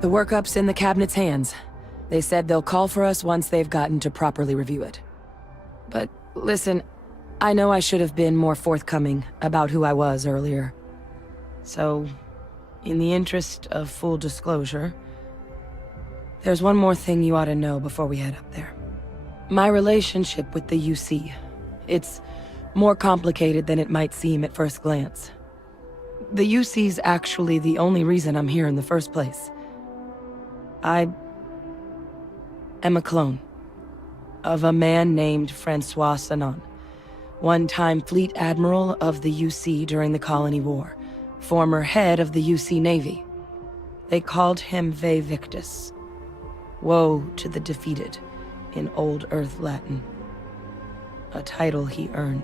The workup's in the cabinet's hands. They said they'll call for us once they've gotten to properly review it. But listen, I know I should have been more forthcoming about who I was earlier. So, in the interest of full disclosure, there's one more thing you ought to know before we head up there. My relationship with the UC. It's more complicated than it might seem at first glance. The UC's actually the only reason I'm here in the first place. I am a clone of a man named Francois Sanon, one-time fleet admiral of the UC during the Colony War, former head of the UC Navy. They called him Ve Victus, woe to the defeated, in Old Earth Latin, a title he earned.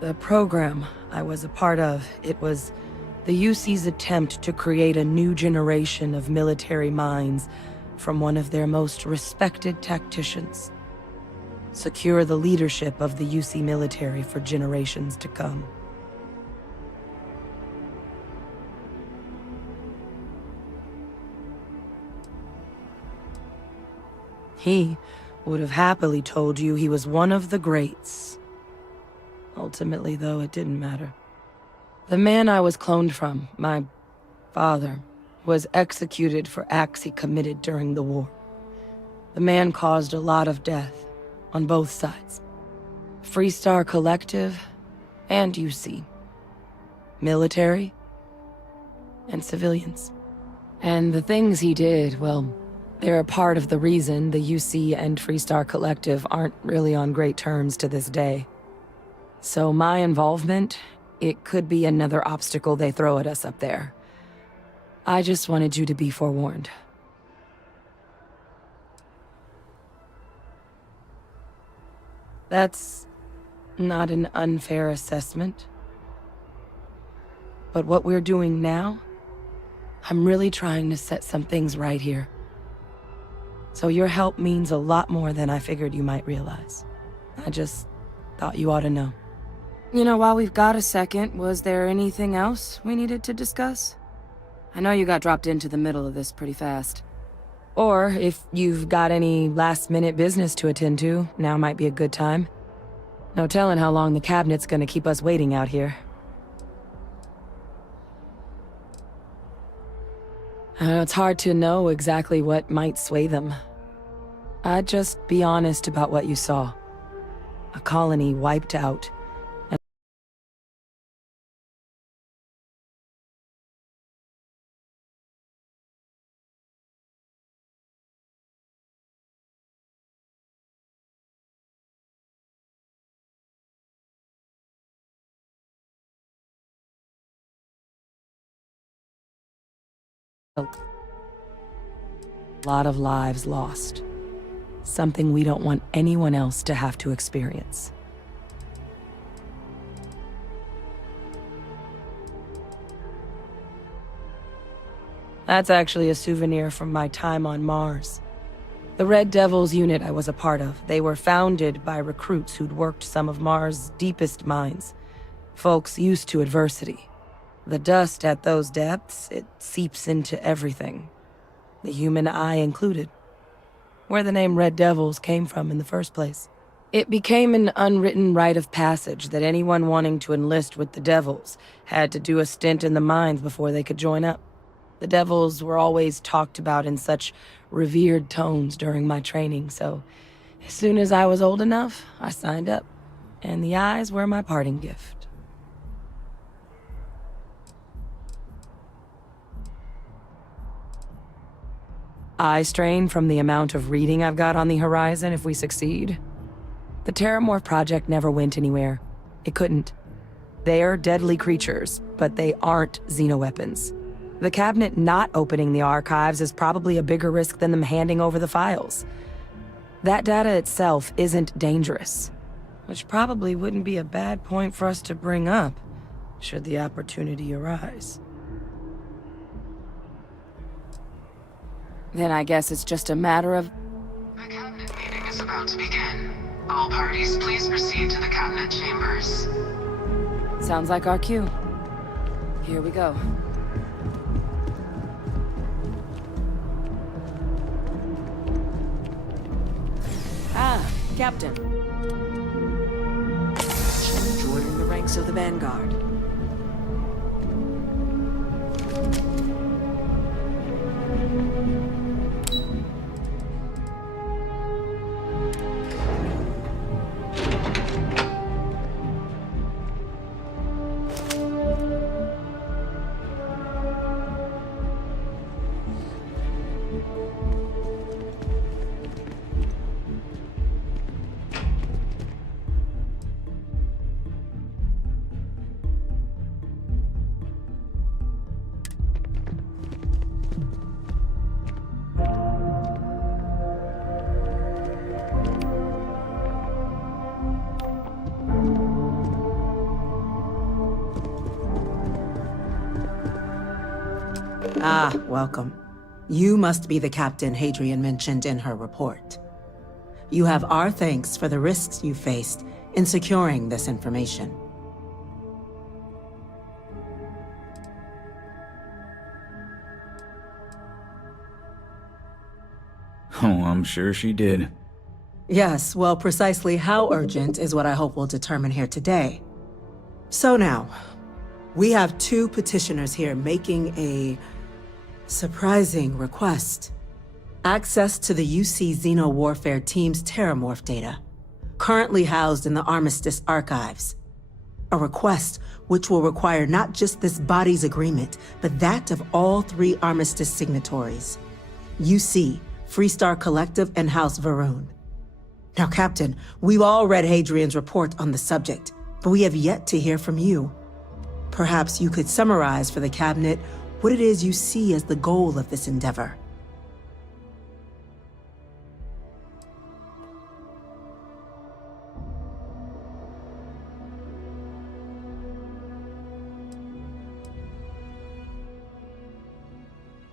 The program I was a part of, it was the UC's attempt to create a new generation of military minds from one of their most respected tacticians. Secure the leadership of the UC military for generations to come. He would have happily told you he was one of the greats. Ultimately, though, it didn't matter. The man I was cloned from, my father, was executed for acts he committed during the war. The man caused a lot of death, on both sides. Freestar Collective and UC. Military and civilians. And the things he did, well, they're a part of the reason the UC and Freestar Collective aren't really on great terms to this day. So my involvement, it could be another obstacle they throw at us up there. I just wanted you to be forewarned. That's not an unfair assessment. But what we're doing now, I'm really trying to set some things right here. So your help means a lot more than I figured you might realize. I just thought you ought to know. You know, while we've got a second, was there anything else we needed to discuss? I know you got dropped into the middle of this pretty fast. Or if you've got any last-minute business to attend to, now might be a good time. No telling how long the cabinet's gonna keep us waiting out here. It's hard to know exactly what might sway them. I'd just be honest about what you saw. A colony wiped out. A lot of lives lost. Something we don't want anyone else to have to experience. That's actually a souvenir from my time on Mars. The Red Devils unit I was a part of, they were founded by recruits who'd worked some of Mars' deepest mines. Folks used to adversity. The dust at those depths, it seeps into everything. The human eye included. Where the name Red Devils came from in the first place. It became an unwritten rite of passage that anyone wanting to enlist with the Devils had to do a stint in the mines before they could join up. The Devils were always talked about in such revered tones during my training, so as soon as I was old enough, I signed up. And the eyes were my parting gift. Eye strain from the amount of reading I've got on the horizon if we succeed. The Terramorph project never went anywhere. It couldn't. They're deadly creatures, but they aren't xenoweapons. The cabinet not opening the archives is probably a bigger risk than them handing over the files. That data itself isn't dangerous, which probably wouldn't be a bad point for us to bring up, should the opportunity arise. Then I guess it's just a matter of... The cabinet meeting is about to begin. All parties, please proceed to the cabinet chambers. Sounds like our cue. Here we go. Captain. Joining the ranks of the Vanguard. Ah, welcome. You must be the captain Hadrian mentioned in her report. You have our thanks for the risks you faced in securing this information. Oh, I'm sure she did. Yes, well, precisely how urgent is what I hope we'll determine here today. So now, we have two petitioners here making a surprising request. Access to the UC Xeno Warfare Team's Terramorph data, currently housed in the Armistice archives. A request which will require not just this body's agreement, but that of all three Armistice signatories. UC, Freestar Collective, and House Varun. Now, Captain, we've all read Hadrian's report on the subject, but we have yet to hear from you. Perhaps you could summarize for the Cabinet what it is you see as the goal of this endeavor.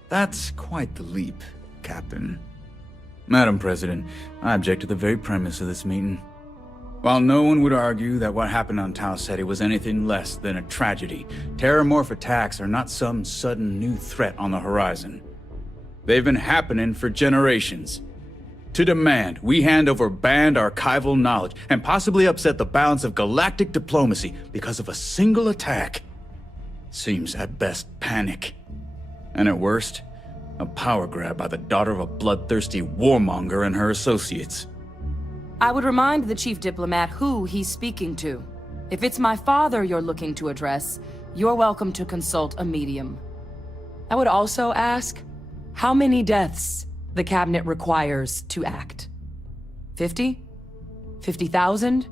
That's quite the leap, Captain. Madam President, I object to the very premise of this meeting. While no one would argue that what happened on Tau Ceti was anything less than a tragedy, Terramorph attacks are not some sudden new threat on the horizon. They've been happening for generations. To demand we hand over banned archival knowledge and possibly upset the balance of galactic diplomacy because of a single attack seems at best panic. And at worst, a power grab by the daughter of a bloodthirsty warmonger and her associates. I would remind the chief diplomat who he's speaking to. If it's my father you're looking to address, you're welcome to consult a medium. I would also ask how many deaths the Cabinet requires to act. 50? 50,000?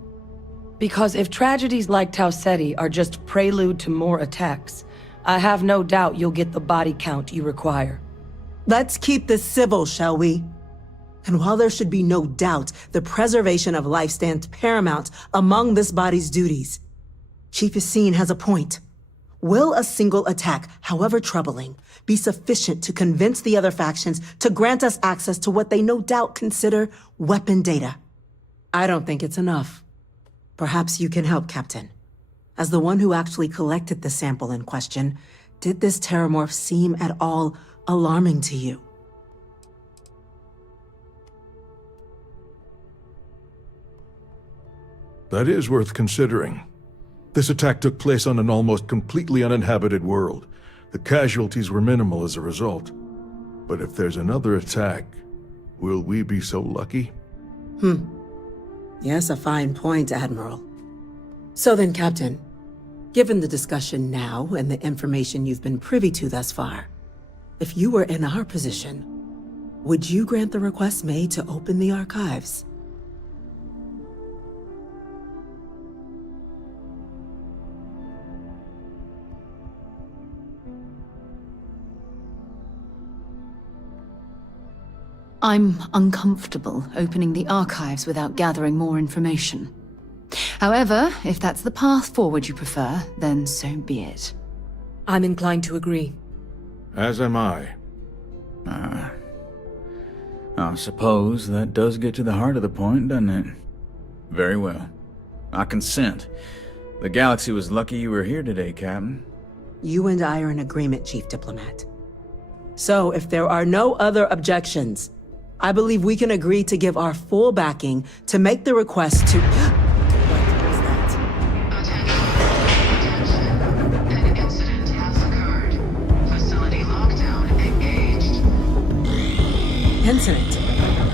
Because if tragedies like Tau Ceti are just prelude to more attacks, I have no doubt you'll get the body count you require. Let's keep this civil, shall we? And while there should be no doubt the preservation of life stands paramount among this body's duties, Chief Yassine has a point. Will a single attack, however troubling, be sufficient to convince the other factions to grant us access to what they no doubt consider weapon data? I don't think it's enough. Perhaps you can help, Captain. As the one who actually collected the sample in question, did this Terramorph seem at all alarming to you? That is worth considering. This attack took place on an almost completely uninhabited world. The casualties were minimal as a result. But if there's another attack, will we be so lucky? Yes, a fine point, Admiral. So then, Captain, given the discussion now and the information you've been privy to thus far, if you were in our position, would you grant the request made to open the archives? I'm uncomfortable opening the archives without gathering more information. However, if that's the path forward you prefer, then so be it. I'm inclined to agree. As am I. I suppose that does get to the heart of the point, doesn't it? Very well. I consent. The galaxy was lucky you were here today, Captain. You and I are in agreement, Chief Diplomat. So, if there are no other objections, I believe we can agree to give our full backing to make the request to... What was that? Attention. An incident has occurred. Facility lockdown engaged. Incident.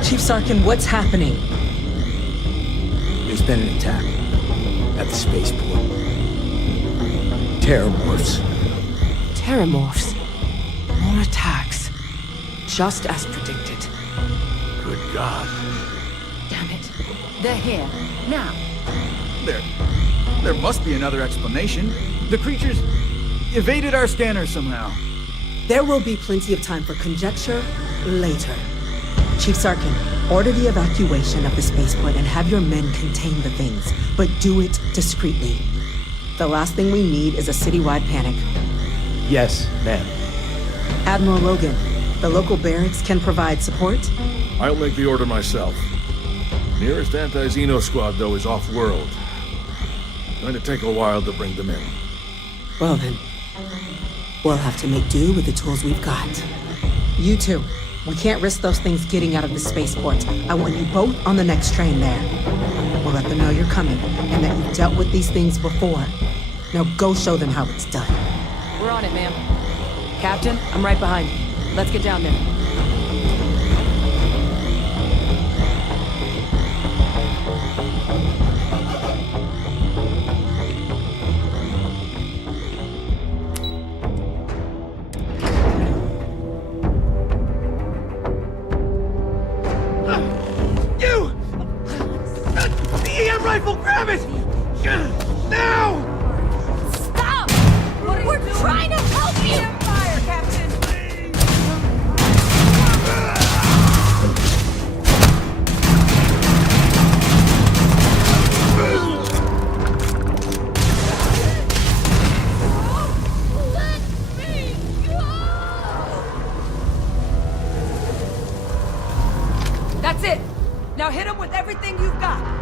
Chief Sarkin, what's happening? There's been an attack at the spaceport. Terrormorphs. Terramorphs. More attacks. Just as predicted. Good God. Damn it. They're here. Now. There must be another explanation. The creatures evaded our scanner somehow. There will be plenty of time for conjecture later. Chief Sarkin, order the evacuation of the spaceport and have your men contain the things, but do it discreetly. The last thing we need is a citywide panic. Yes, ma'am. Admiral Logan, the local barracks can provide support? I'll make the order myself. Nearest anti-Xeno squad, though, is off-world. Going to take a while to bring them in. Well then, we'll have to make do with the tools we've got. You two, we can't risk those things getting out of the spaceport. I want you both on the next train there. We'll let them know you're coming, and that you've dealt with these things before. Now go show them how it's done. We're on it, ma'am. Captain, I'm right behind you. Let's get down there. You! The EM rifle, grab it! Now! Stop! We're trying to help you! Fire, Captain! Let me go! That's it! Now hit him with everything you've got!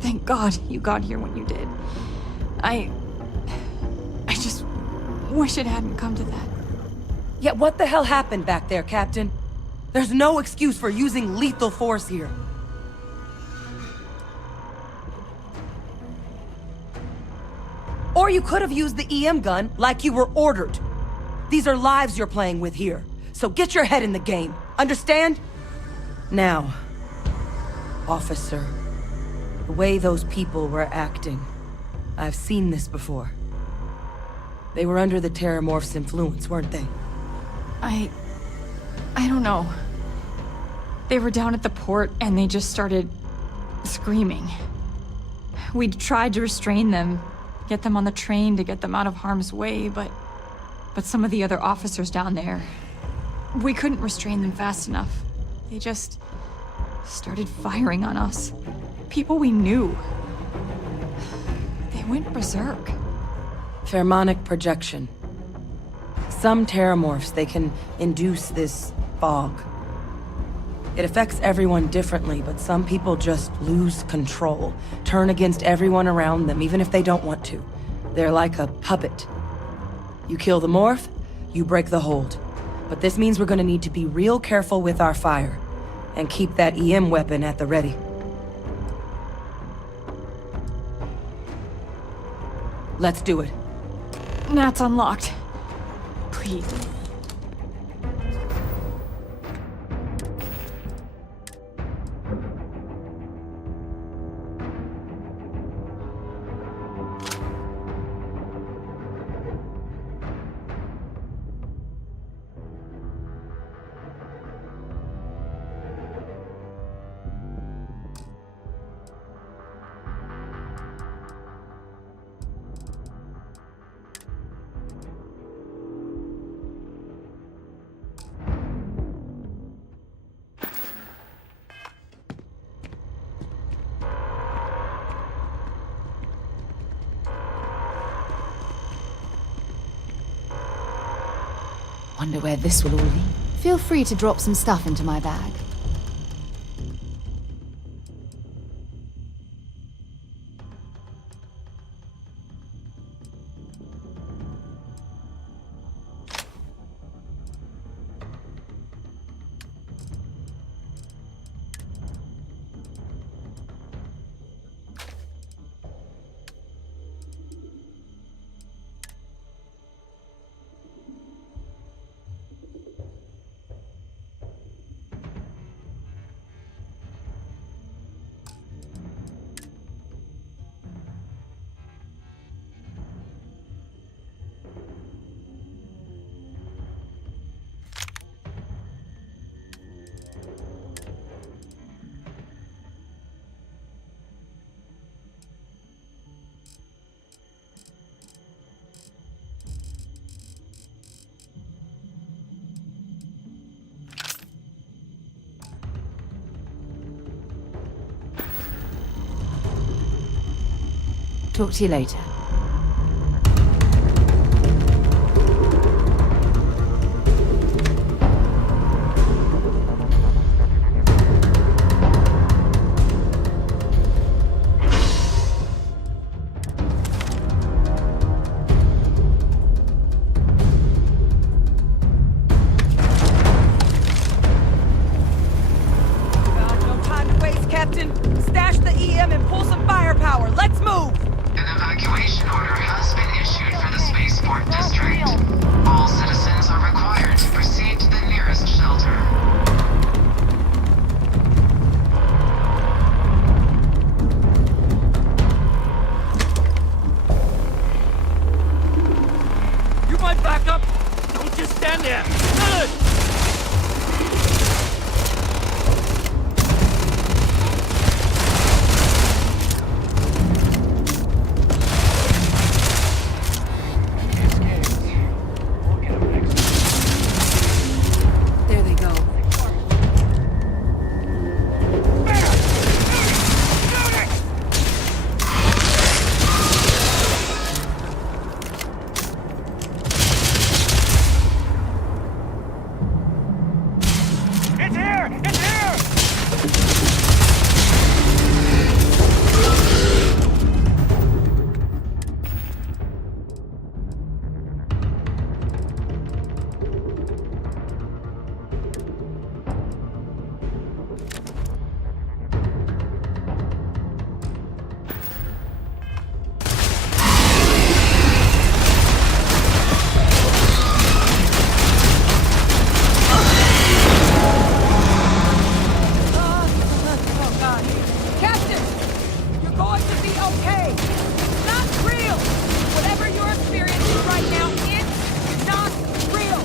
Thank God you got here when you did. I just wish it hadn't come to that. Yeah, what the hell happened back there, Captain? There's no excuse for using lethal force here. Or you could have used the EM gun like you were ordered. These are lives you're playing with here, so get your head in the game. Understand? Now, officer, the way those people were acting, I've seen this before. They were under the Terramorph's influence, weren't they? I don't know. They were down at the port and they just started screaming. We tried to restrain them, get them on the train to get them out of harm's way, but some of the other officers down there, we couldn't restrain them fast enough. They just started firing on us. People we knew. They went berserk. Pheromonic projection. Some terramorphs, they can induce this fog. It affects everyone differently, but some people just lose control, turn against everyone around them, even if they don't want to. They're like a puppet. You kill the morph, you break the hold. But this means we're gonna need to be real careful with our fire, and keep that EM weapon at the ready. Let's do it. Nat's unlocked. Please. Wonder where this will all lead. Feel free to drop some stuff into my bag. Talk to you later. No time to waste, Captain. Stash the EM and pull some firepower. Let's move! An evacuation order has been issued for the spaceport district. All citizens are required to proceed to the nearest shelter. You might back up! Don't just stand there! Good! There they go. It's here! It's here! Oh, God. Captain! You're going to be okay! It's not real! Whatever you're experiencing right now, it's not real!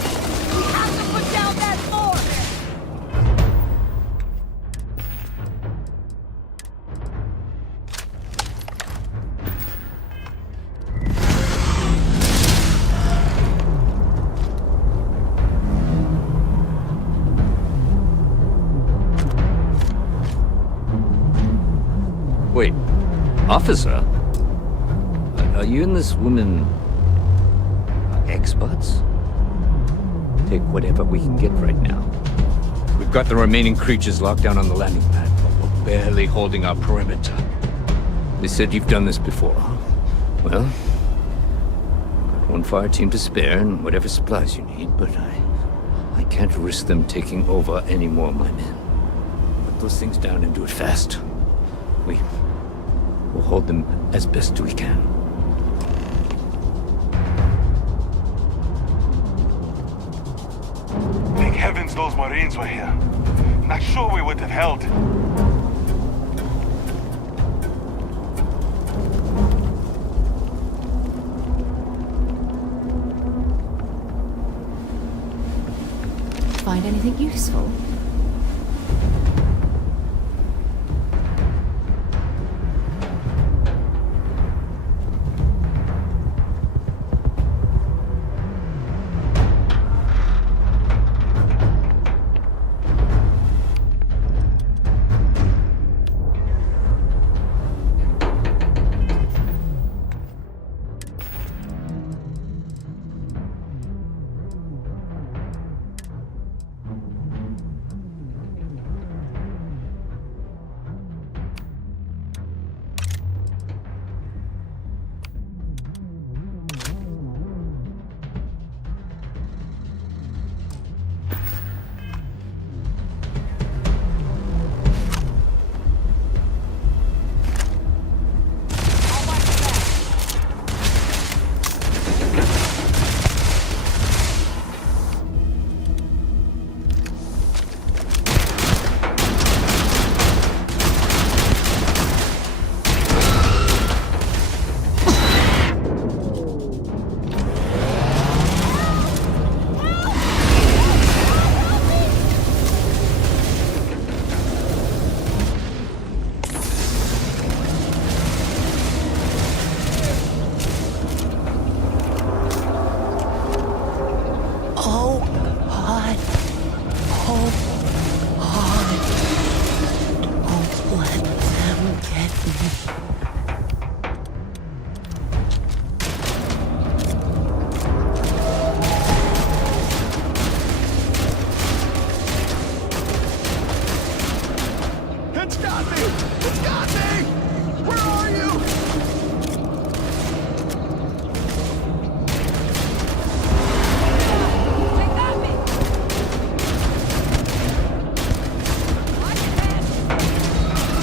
We have to put down that force! Wait, officer? Are you and this woman experts? Take whatever we can get right now. We've got the remaining creatures locked down on the landing pad, but we're barely holding our perimeter. They said you've done this before. Well, got one fire team to spare and whatever supplies you need, but I can't risk them taking over any more of my men. Put those things down and do it fast. We'll hold them as best we can. Thank heavens those Marines were here. Not sure we would have held. Find anything useful? It's got me! It's got me! Where are you?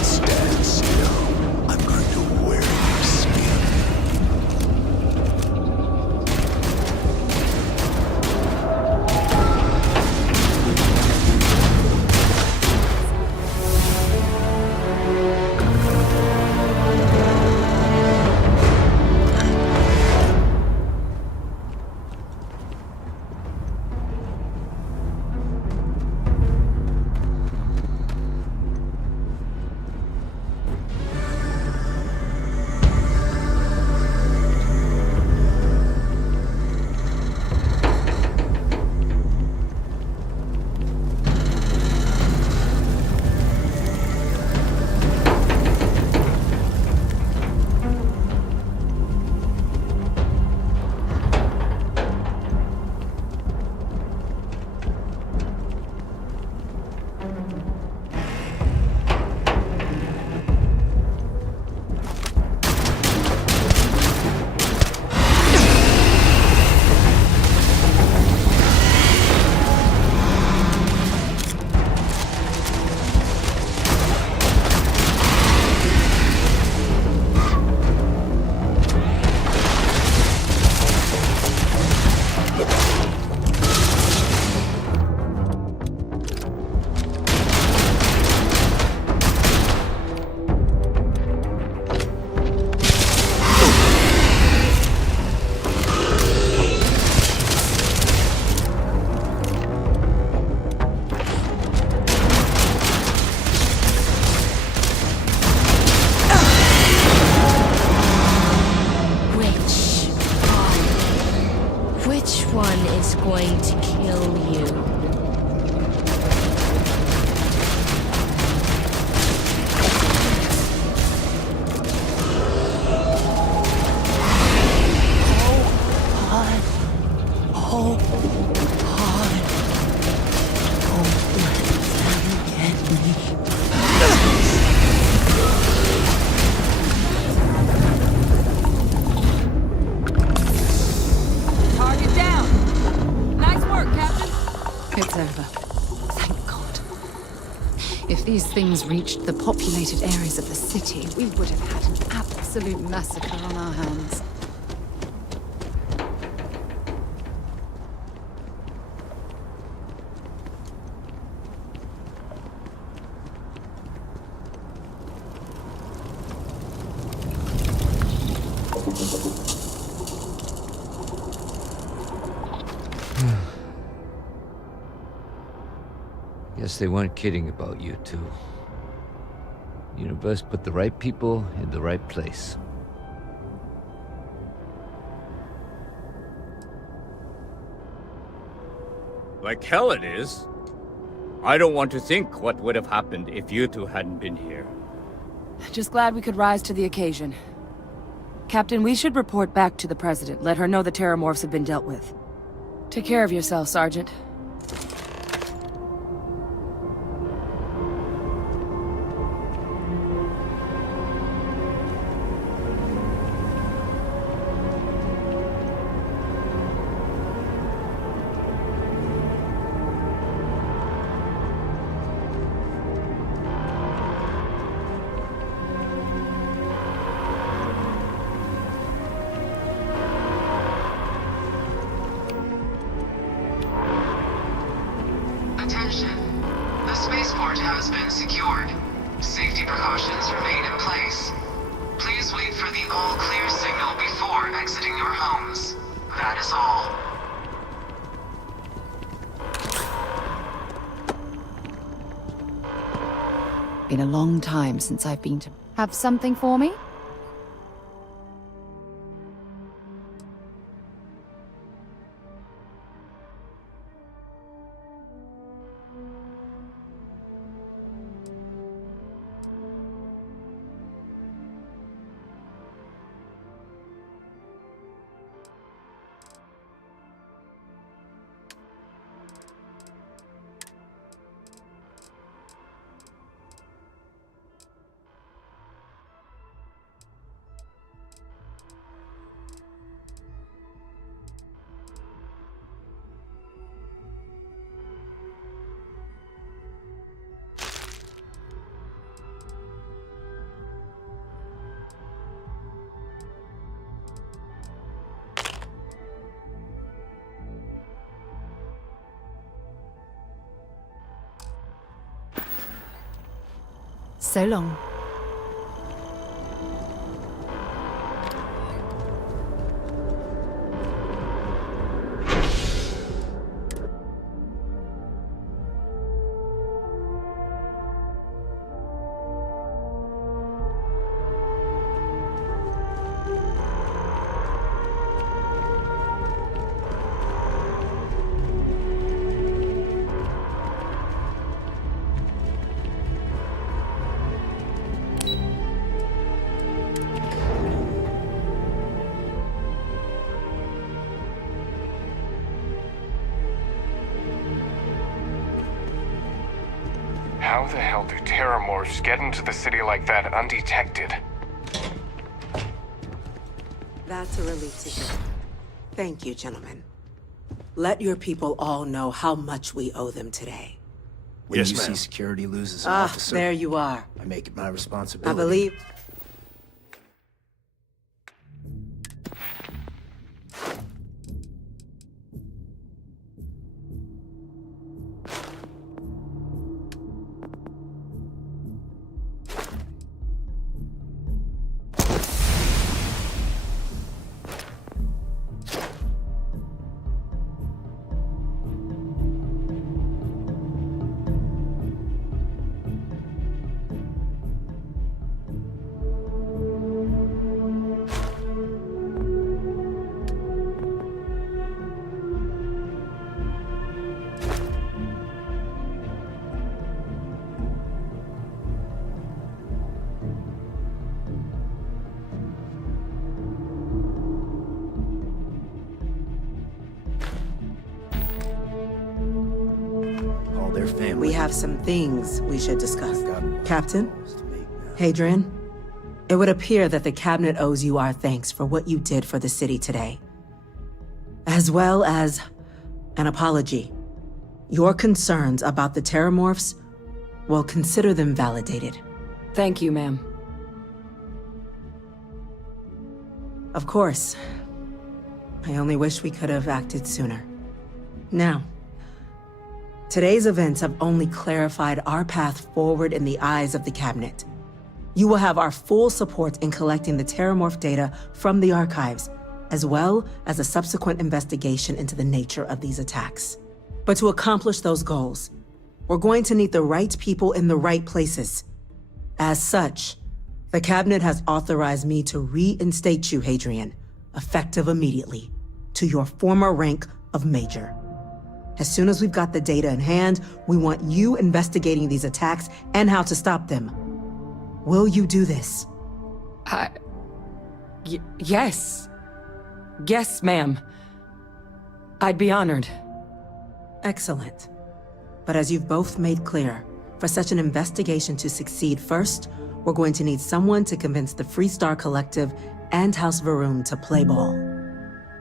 Stand still. I'm going to wear your skin. Which one is going to kill you? Hold on. Don't let them get me. Target down! Nice work, Captain! It's over. Thank God. If these things reached the populated areas of the city, we would have had an absolute massacre on our hands. Guess they weren't kidding about you two. Universe put the right people in the right place. Like hell it is. I don't want to think what would have happened if you two hadn't been here. Just glad we could rise to the occasion. Captain, we should report back to the President. Let her know the Terramorphs have been dealt with. Take care of yourself, Sergeant. Attention. The spaceport has been secured. Safety precautions remain in place. Please wait for the all-clear signal before exiting your homes. That is all. Been a long time since I've been to... Have something for me? So long. How the hell do terramorphs get into the city like that undetected? That's a relief to hear. Thank you, gentlemen. Let your people all know how much we owe them today. When Yes, you ma'am. see security loses an Ah, officer, there you are. I make it my I responsibility. believe... All their family. We have some things we should discuss. Got one Captain, calls to make now. Hadrian, it would appear that the Cabinet owes you our thanks for what you did for the city today. As well as an apology. Your concerns about the Terramorphs, well, consider them validated. Thank you, ma'am. Of course. I only wish we could have acted sooner. Now, today's events have only clarified our path forward in the eyes of the Cabinet. You will have our full support in collecting the Terramorph data from the archives, as well as a subsequent investigation into the nature of these attacks. But to accomplish those goals, we're going to need the right people in the right places. As such, the Cabinet has authorized me to reinstate you, Hadrian, effective immediately, to your former rank of Major. As soon as we've got the data in hand, we want you investigating these attacks and how to stop them. Will you do this? Yes. Yes, ma'am. I'd be honored. Excellent. But as you've both made clear, for such an investigation to succeed first, we're going to need someone to convince the Freestar Collective and House Varun to play ball.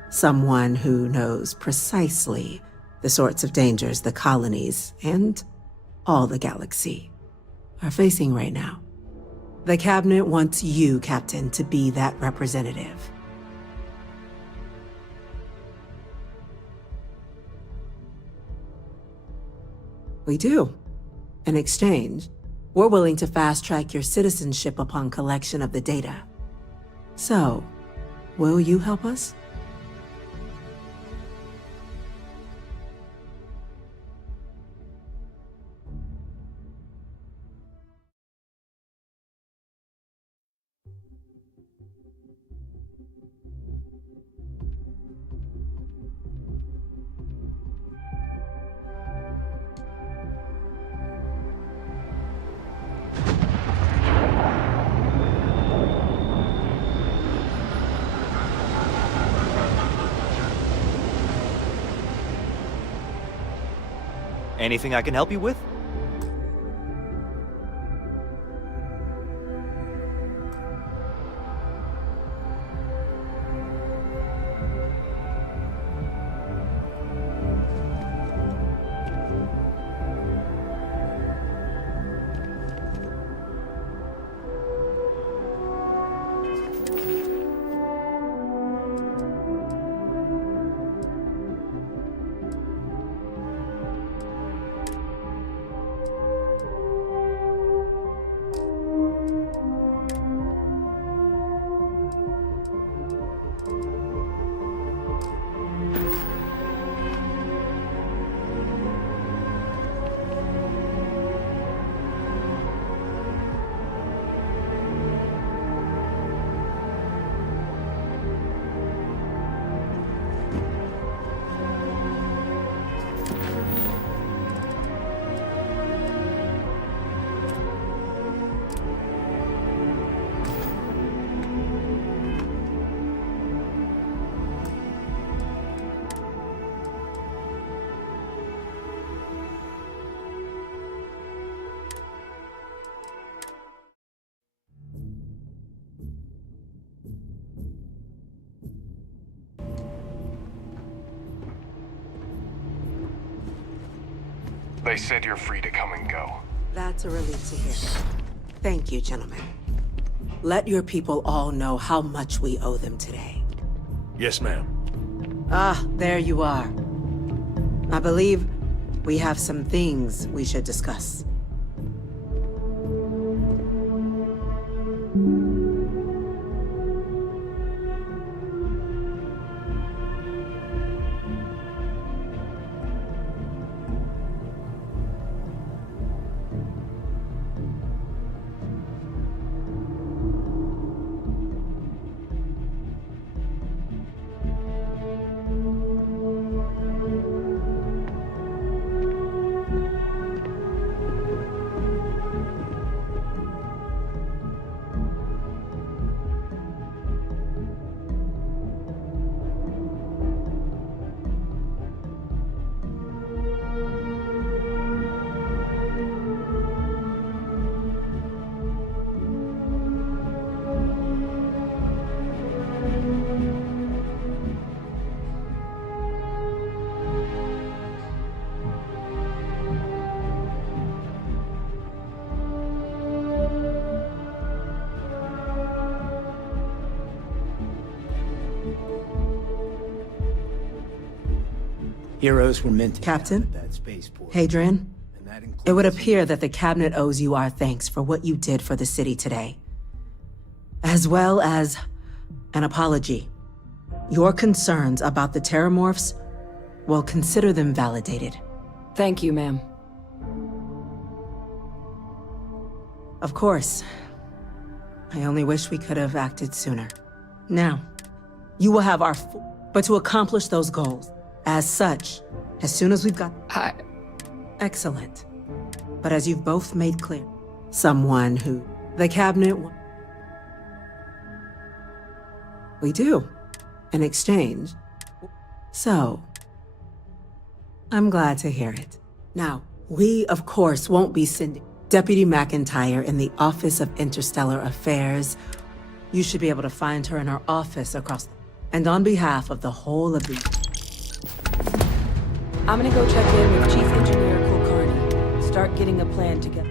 Someone who knows precisely the sorts of dangers the colonies and all the galaxy are facing right now. The Cabinet wants you, Captain, to be that representative. We do. In exchange, we're willing to fast-track your citizenship upon collection of the data. So, will you help us? Anything I can help you with? They said you're free to come and go. That's a relief to hear. Thank you, gentlemen. Let your people all know how much we owe them today. Yes, ma'am. Ah, there you are. I believe we have some things we should discuss. Heroes were meant to Captain? that spaceport. Hadrian, And that includes it would appear that the Cabinet owes you our thanks for what you did for the city today. As well as an apology. Your concerns about the Terramorphs, well, consider them validated. Thank you, ma'am. Of course. I only wish we could have acted sooner. Now, you will have our but to accomplish those goals, as such, as soon as we've got... Excellent. But as you've both made clear, someone who the Cabinet... We do. In exchange. So, I'm glad to hear it. Now, we, of course, won't be sending Deputy McIntyre in the Office of Interstellar Affairs. You should be able to find her in her office across... And on behalf of the whole of the... I'm gonna go check in with Chief Engineer Kulkarni. Start getting a plan together.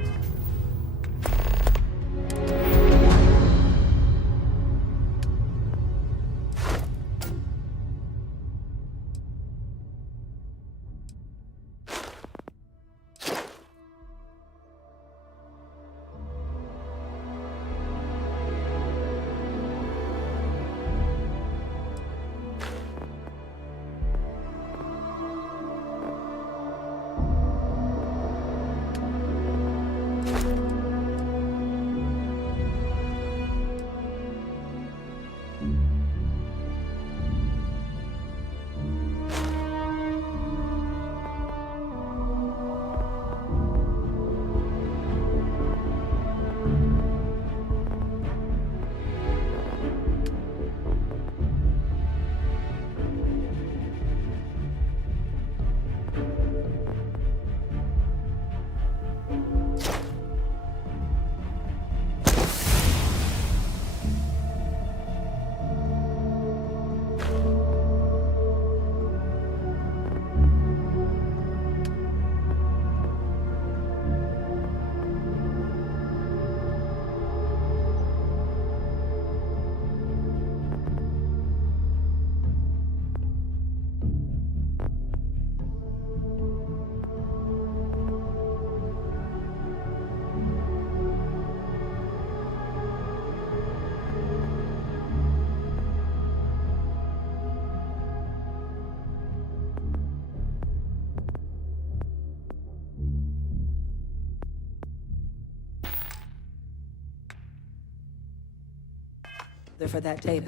For that data.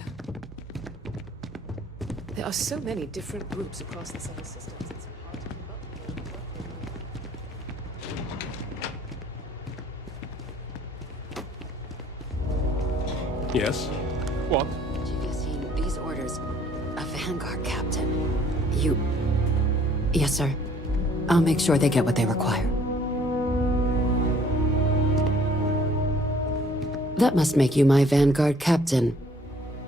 There are so many different groups across the solar systems. It's hard to keep up. Yes? What? Chief, these orders. A Vanguard captain. You... Yes, sir. I'll make sure they get what they require. That must make you my Vanguard captain.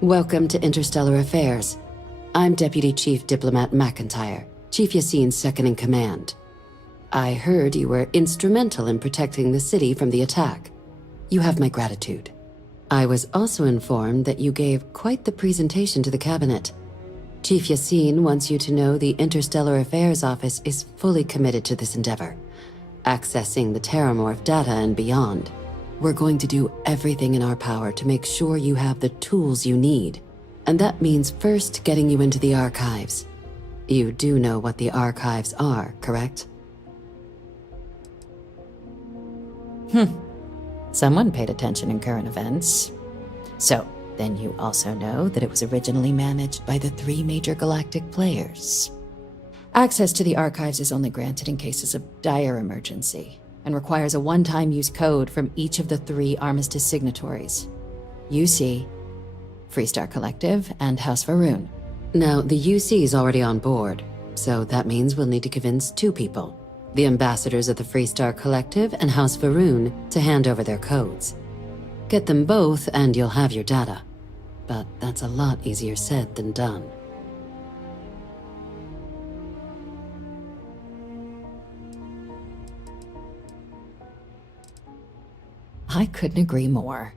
Welcome to Interstellar Affairs. I'm Deputy Chief Diplomat McIntyre, Chief Yassine's second-in-command. I heard you were instrumental in protecting the city from the attack. You have my gratitude. I was also informed that you gave quite the presentation to the cabinet. Chief Yassine wants you to know the Interstellar Affairs Office is fully committed to this endeavor, accessing the Terramorph data and beyond. We're going to do everything in our power to make sure you have the tools you need. And that means first getting you into the archives. You do know what the archives are, correct? Someone paid attention in current events. So, then you also know that it was originally managed by the 3 major galactic players. Access to the archives is only granted in cases of dire emergency, and requires a one-time use code from each of the 3 Armistice signatories. UC, Freestar Collective, and House Varun. Now, the UC is already on board, so that means we'll need to convince 2 people. The ambassadors of the Freestar Collective and House Varun to hand over their codes. Get them both and you'll have your data. But that's a lot easier said than done. I couldn't agree more.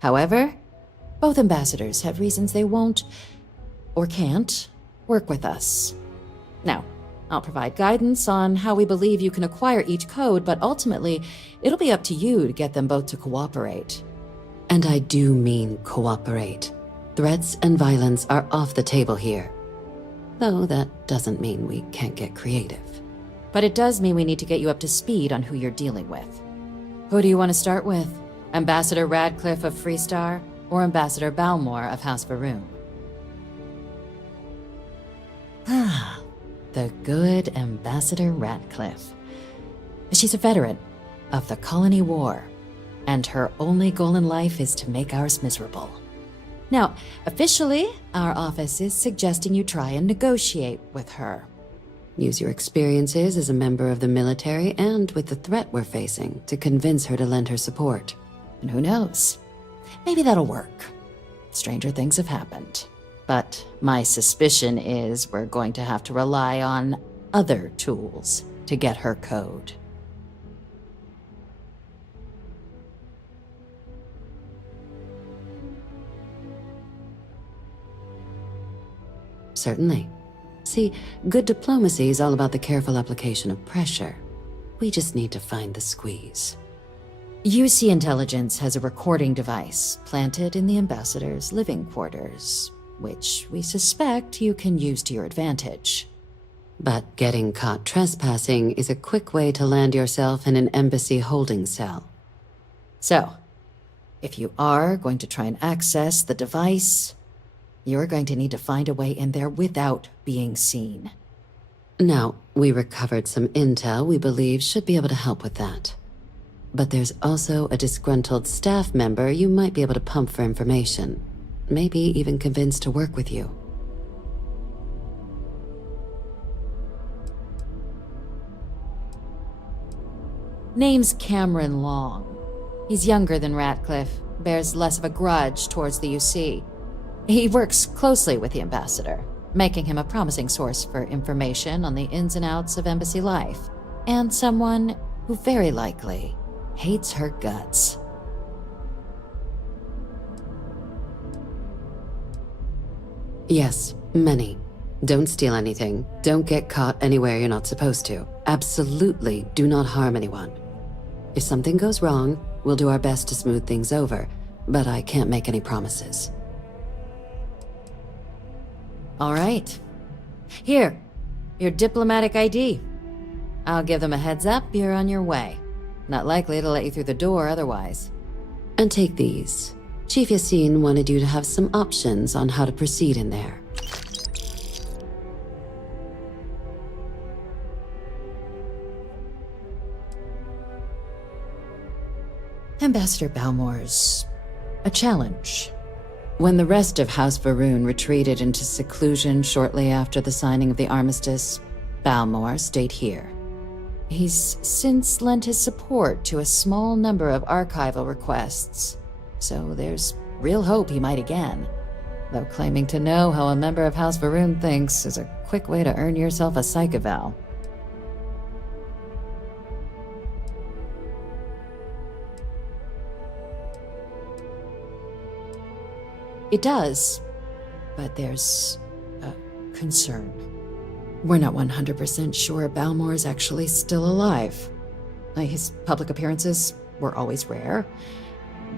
However, both ambassadors have reasons they won't, or can't, work with us. Now, I'll provide guidance on how we believe you can acquire each code, but ultimately, it'll be up to you to get them both to cooperate. And I do mean cooperate. Threats and violence are off the table here. Though that doesn't mean we can't get creative. But it does mean we need to get you up to speed on who you're dealing with. Who do you want to start with? Ambassador Radcliffe of Freestar, or Ambassador Balmore of House Varun? The good Ambassador Radcliffe. She's a veteran of the Colony War, and her only goal in life is to make ours miserable. Now, officially, our office is suggesting you try and negotiate with her. Use your experiences as a member of the military and with the threat we're facing to convince her to lend her support. And who knows? Maybe that'll work. Stranger things have happened. But my suspicion is we're going to have to rely on other tools to get her code. Certainly. See, good diplomacy is all about the careful application of pressure. We just need to find the squeeze. UC Intelligence has a recording device planted in the ambassador's living quarters, which we suspect you can use to your advantage. But getting caught trespassing is a quick way to land yourself in an embassy holding cell. So, if you are going to try and access the device, you're going to need to find a way in there without being seen. Now, we recovered some intel we believe should be able to help with that. But there's also a disgruntled staff member you might be able to pump for information. Maybe even convince to work with you. Name's Cameron Long. He's younger than Ratcliffe, bears less of a grudge towards the UC. He works closely with the ambassador, making him a promising source for information on the ins and outs of embassy life, and someone who very likely hates her guts. Yes, many. Don't steal anything. Don't get caught anywhere you're not supposed to. Absolutely do not harm anyone. If something goes wrong, we'll do our best to smooth things over, but I can't make any promises. All right. Here, your diplomatic ID. I'll give them a heads up you're on your way. Not likely to let you through the door otherwise. And take these. Chief Yassine wanted you to have some options on how to proceed in there. Ambassador Balmore's a challenge. When the rest of House Varun retreated into seclusion shortly after the signing of the armistice, Balmore stayed here. He's since lent his support to a small number of archival requests, so there's real hope he might again. Though claiming to know how a member of House Varun thinks is a quick way to earn yourself a psych eval. It does, but there's a concern. We're not 100% sure Balmore is actually still alive. His public appearances were always rare,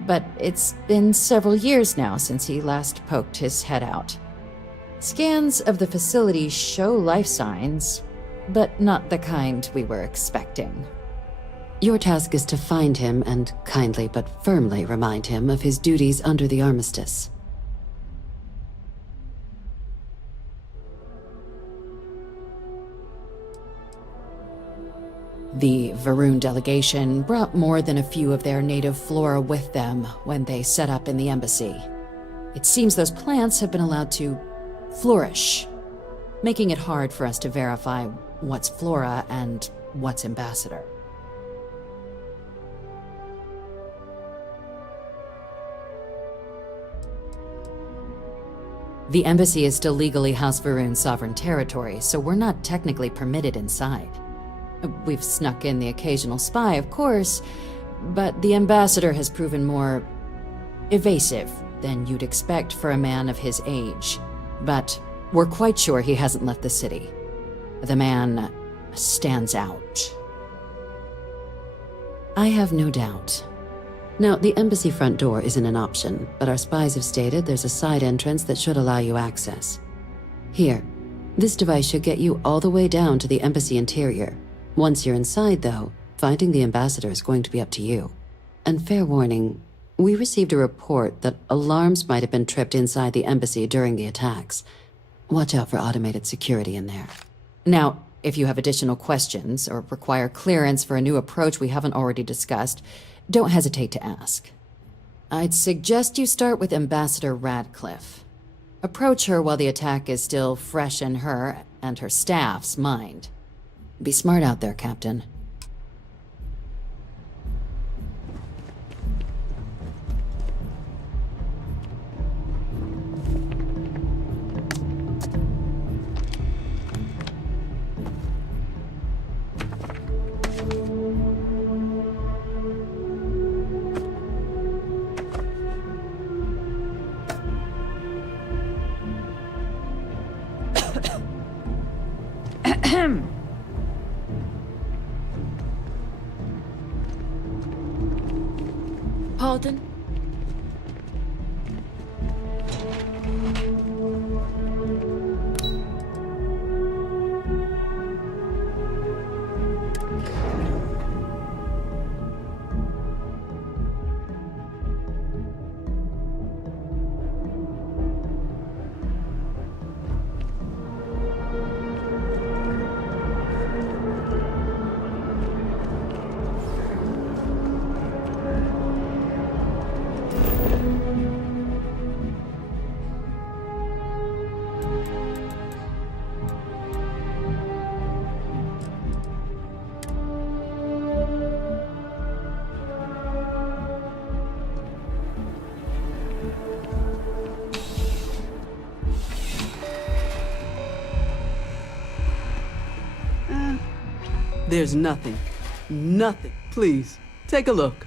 but it's been several years now since he last poked his head out. Scans of the facility show life signs, but not the kind we were expecting. Your task is to find him and kindly but firmly remind him of his duties under the armistice. The Varun delegation brought more than a few of their native flora with them when they set up in the embassy. It seems those plants have been allowed to flourish, making it hard for us to verify what's flora and what's ambassador. The embassy is still legally House Varun's sovereign territory, so we're not technically permitted inside. We've snuck in the occasional spy, of course, but the ambassador has proven more evasive than you'd expect for a man of his age. But we're quite sure he hasn't left the city. The man stands out. I have no doubt. Now, the embassy front door isn't an option, but our spies have stated there's a side entrance that should allow you access. Here, this device should get you all the way down to the embassy interior. Once you're inside, though, finding the ambassador is going to be up to you. And fair warning, we received a report that alarms might have been tripped inside the embassy during the attacks. Watch out for automated security in there. Now, if you have additional questions or require clearance for a new approach we haven't already discussed, don't hesitate to ask. I'd suggest you start with Ambassador Radcliffe. Approach her while the attack is still fresh in her and her staff's mind. Be smart out there, Captain. Pardon? There's nothing. Nothing. Please, take a look.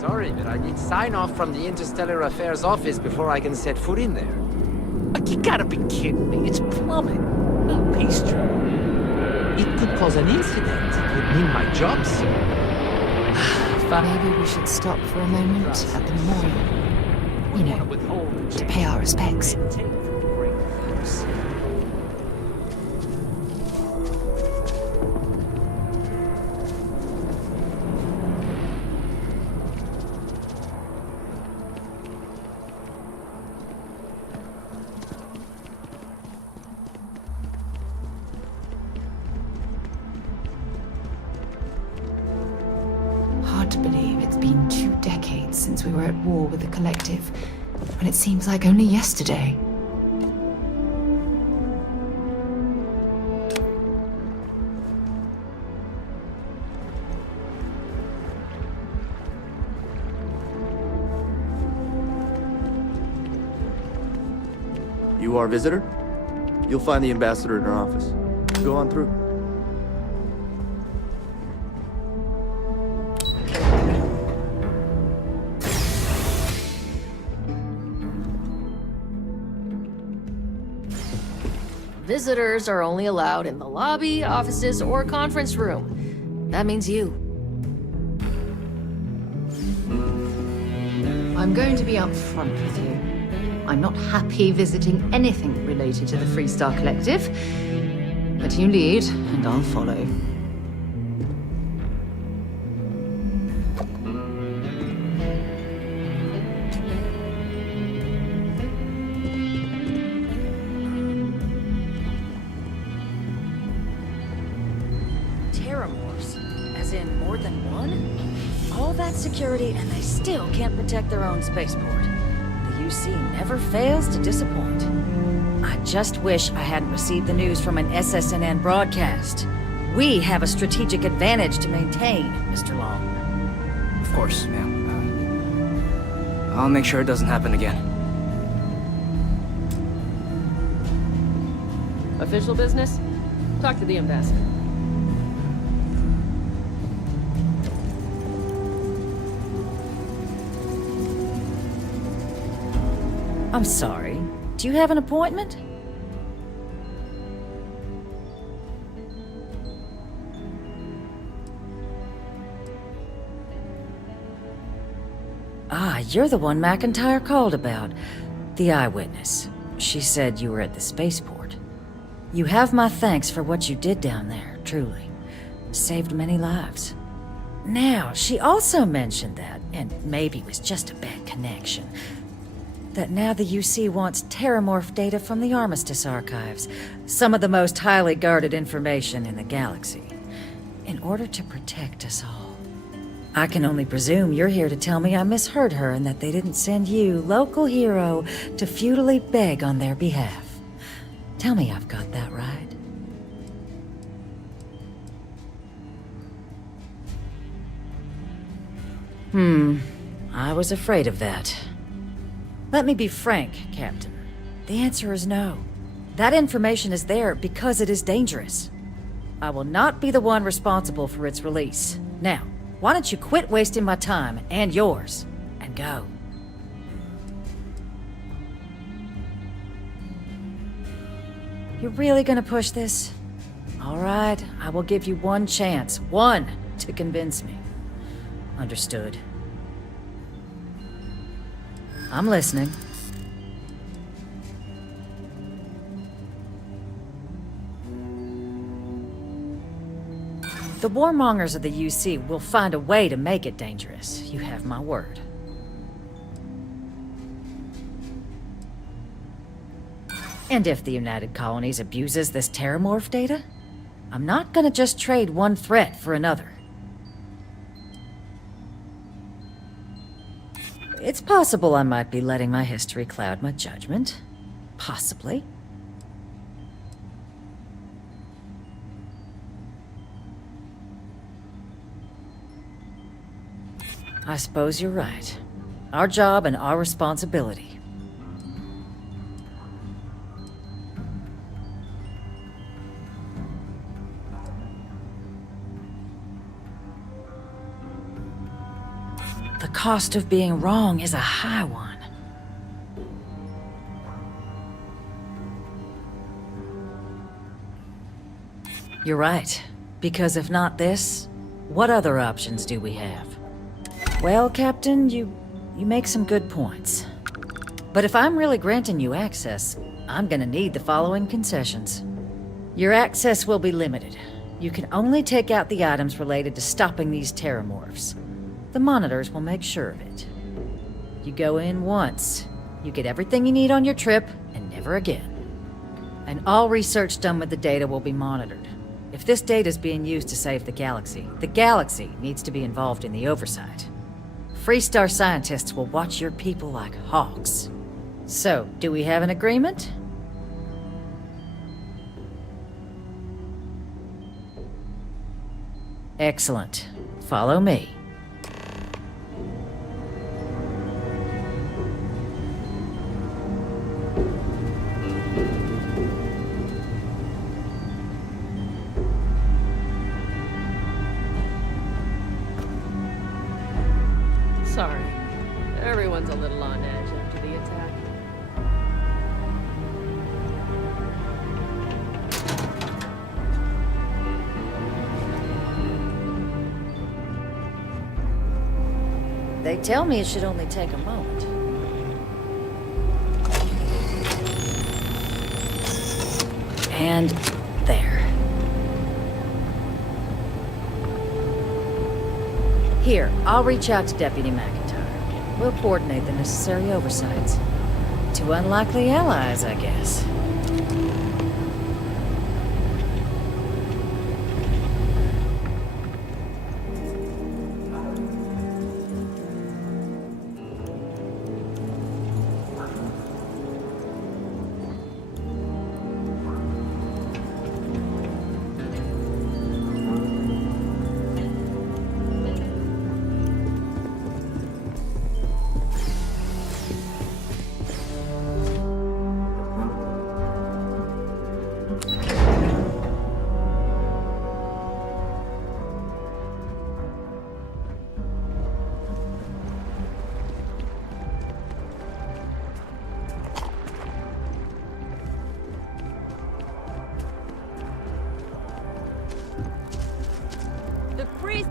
Sorry, but I need sign-off from the Interstellar Affairs office before I can set foot in there. Like, you gotta be kidding me. It's plumbing, not pastry. It could cause an incident. It would mean my job, sir. Maybe we should stop for a moment at the memorial. You know, to pay our respects. Hard to believe it's been 2 decades since we were at war with the Collective, when it seems like only yesterday. You are a visitor? You'll find the ambassador in her office. Go on through. Visitors are only allowed in the lobby, offices, or conference room. That means you. I'm going to be upfront with you. I'm not happy visiting anything related to the Freestar Collective. But you lead, and I'll follow. As in more than one? All that security and they still can't protect their own spaceport. The UC never fails to disappoint. I just wish I hadn't received the news from an SSNN broadcast. We have a strategic advantage to maintain, Mr. Long. Of course, ma'am. I'll make sure it doesn't happen again. Official business? Talk to the ambassador. I'm sorry. Do you have an appointment? Ah, you're the one McIntyre called about. The eyewitness. She said you were at the spaceport. You have my thanks for what you did down there, truly. Saved many lives. Now, she also mentioned that, and maybe it was just a bad connection, that now the UC wants terramorph data from the Armistice archives, some of the most highly guarded information in the galaxy, in order to protect us all. I can only presume you're here to tell me I misheard her and that they didn't send you, local hero, to futilely beg on their behalf. Tell me I've got that right. I was afraid of that. Let me be frank, Captain. The answer is no. That information is there because it is dangerous. I will not be the one responsible for its release. Now, why don't you quit wasting my time and yours, and go? You're really gonna push this? All right, I will give you one chance, one, to convince me. Understood. I'm listening. The warmongers of the UC will find a way to make it dangerous. You have my word. And if the United Colonies abuses this Terramorph data, I'm not gonna just trade one threat for another. It's possible I might be letting my history cloud my judgment. Possibly. I suppose you're right. Our job and our responsibility. The cost of being wrong is a high one. You're right. Because if not this, what other options do we have? Well, Captain, you make some good points. But if I'm really granting you access, I'm gonna need the following concessions. Your access will be limited. You can only take out the items related to stopping these Terramorphs. The monitors will make sure of it. You go in once, you get everything you need on your trip, and never again. And all research done with the data will be monitored. If this data is being used to save the galaxy needs to be involved in the oversight. Freestar scientists will watch your people like hawks. So, do we have an agreement? Excellent. Follow me. Sorry. Everyone's a little on edge after the attack. They tell me it should only take a moment. And there. Here, I'll reach out to Deputy McIntyre. We'll coordinate the necessary oversights. Two unlikely allies, I guess. The priest.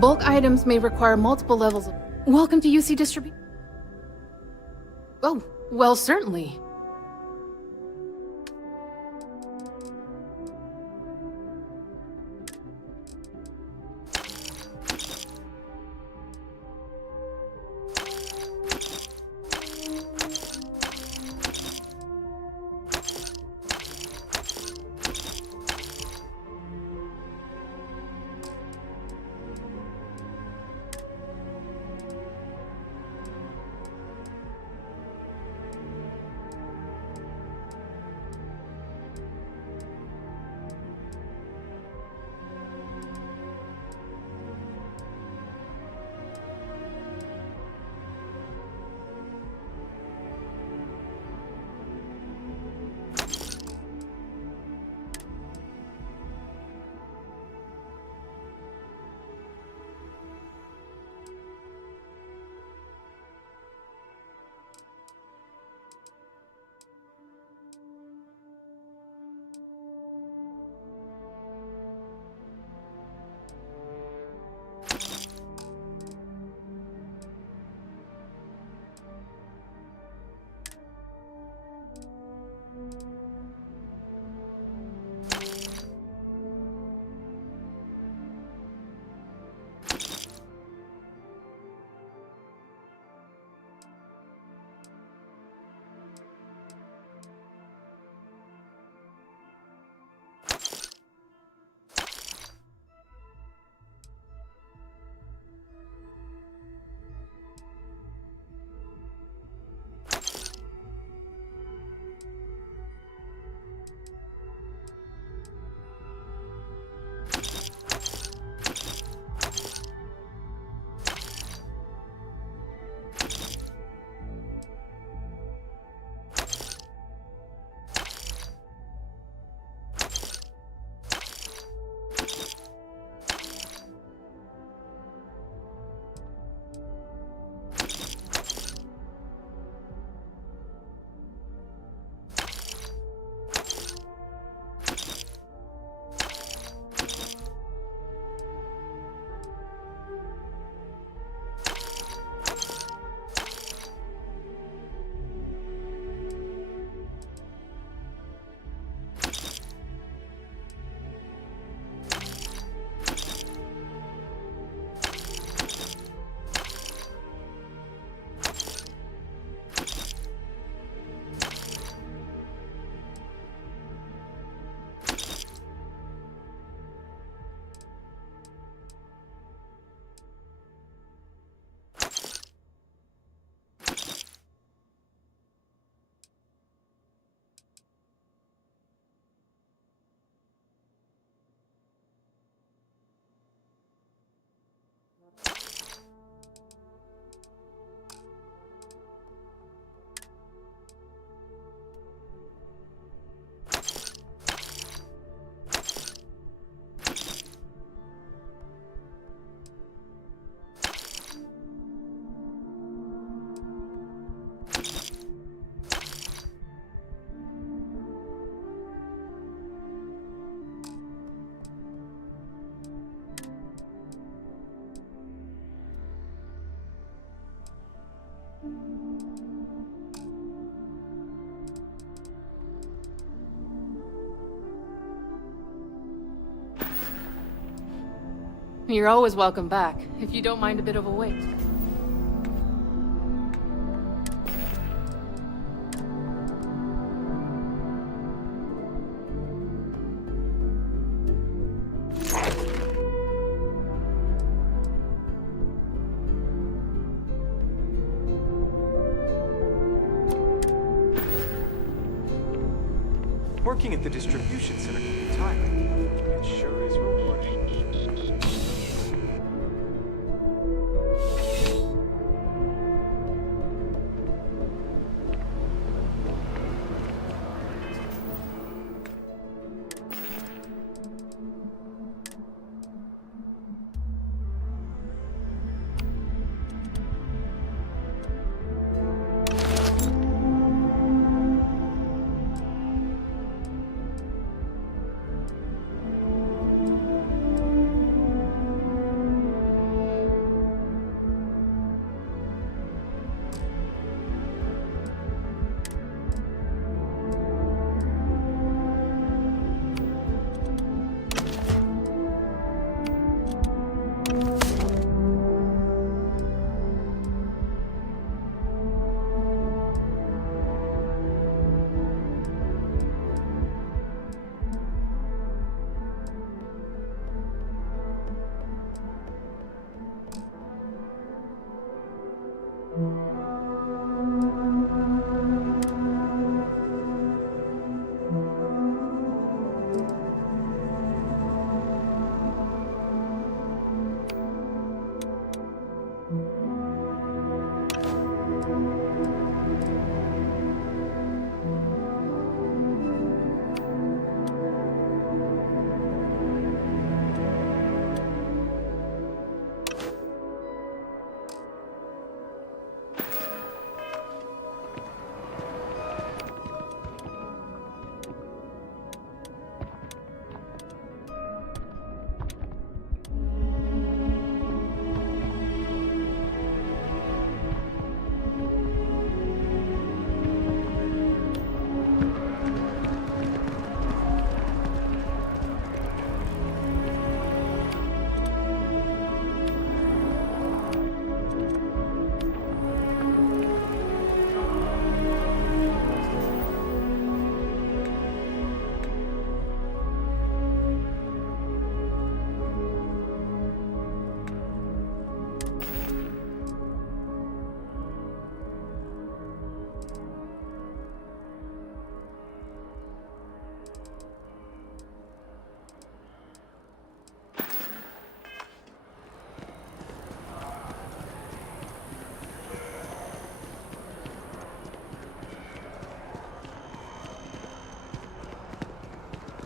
Bulk items may require multiple levels of... Welcome to UC Distribute... Oh, well, certainly. You're always welcome back, if you don't mind a bit of a wait. Working at the distribution center can be tiring. It sure is rewarding.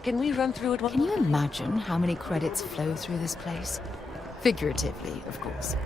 Can we run through it? Can you imagine how many credits flow through this place? Figuratively, of course.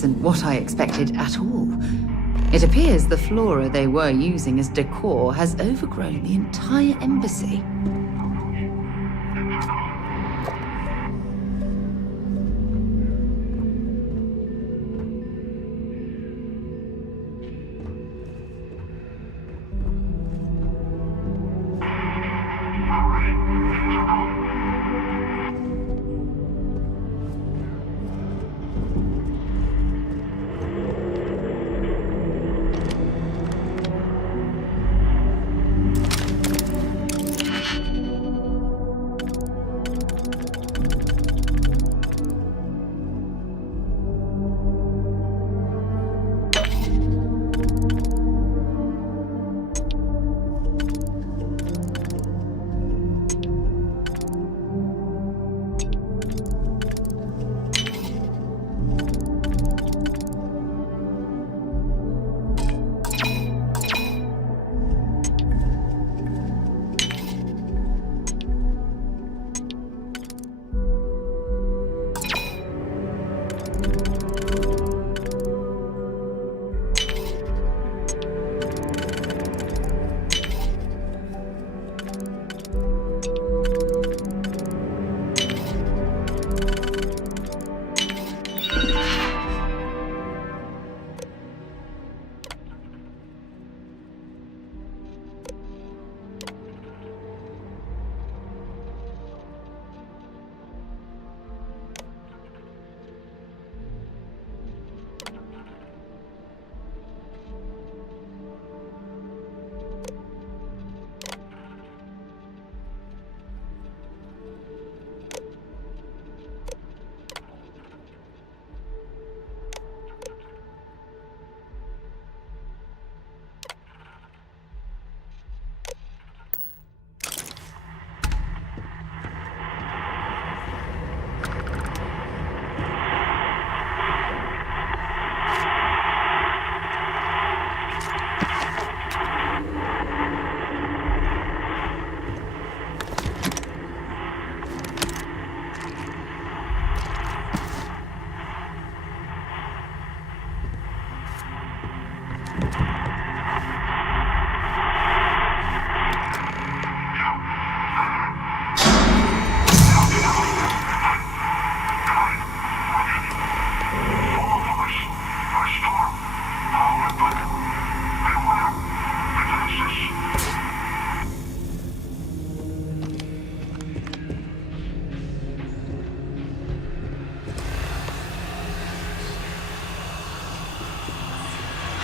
isn't what I expected at all. It appears the flora they were using as decor has overgrown the entire embassy.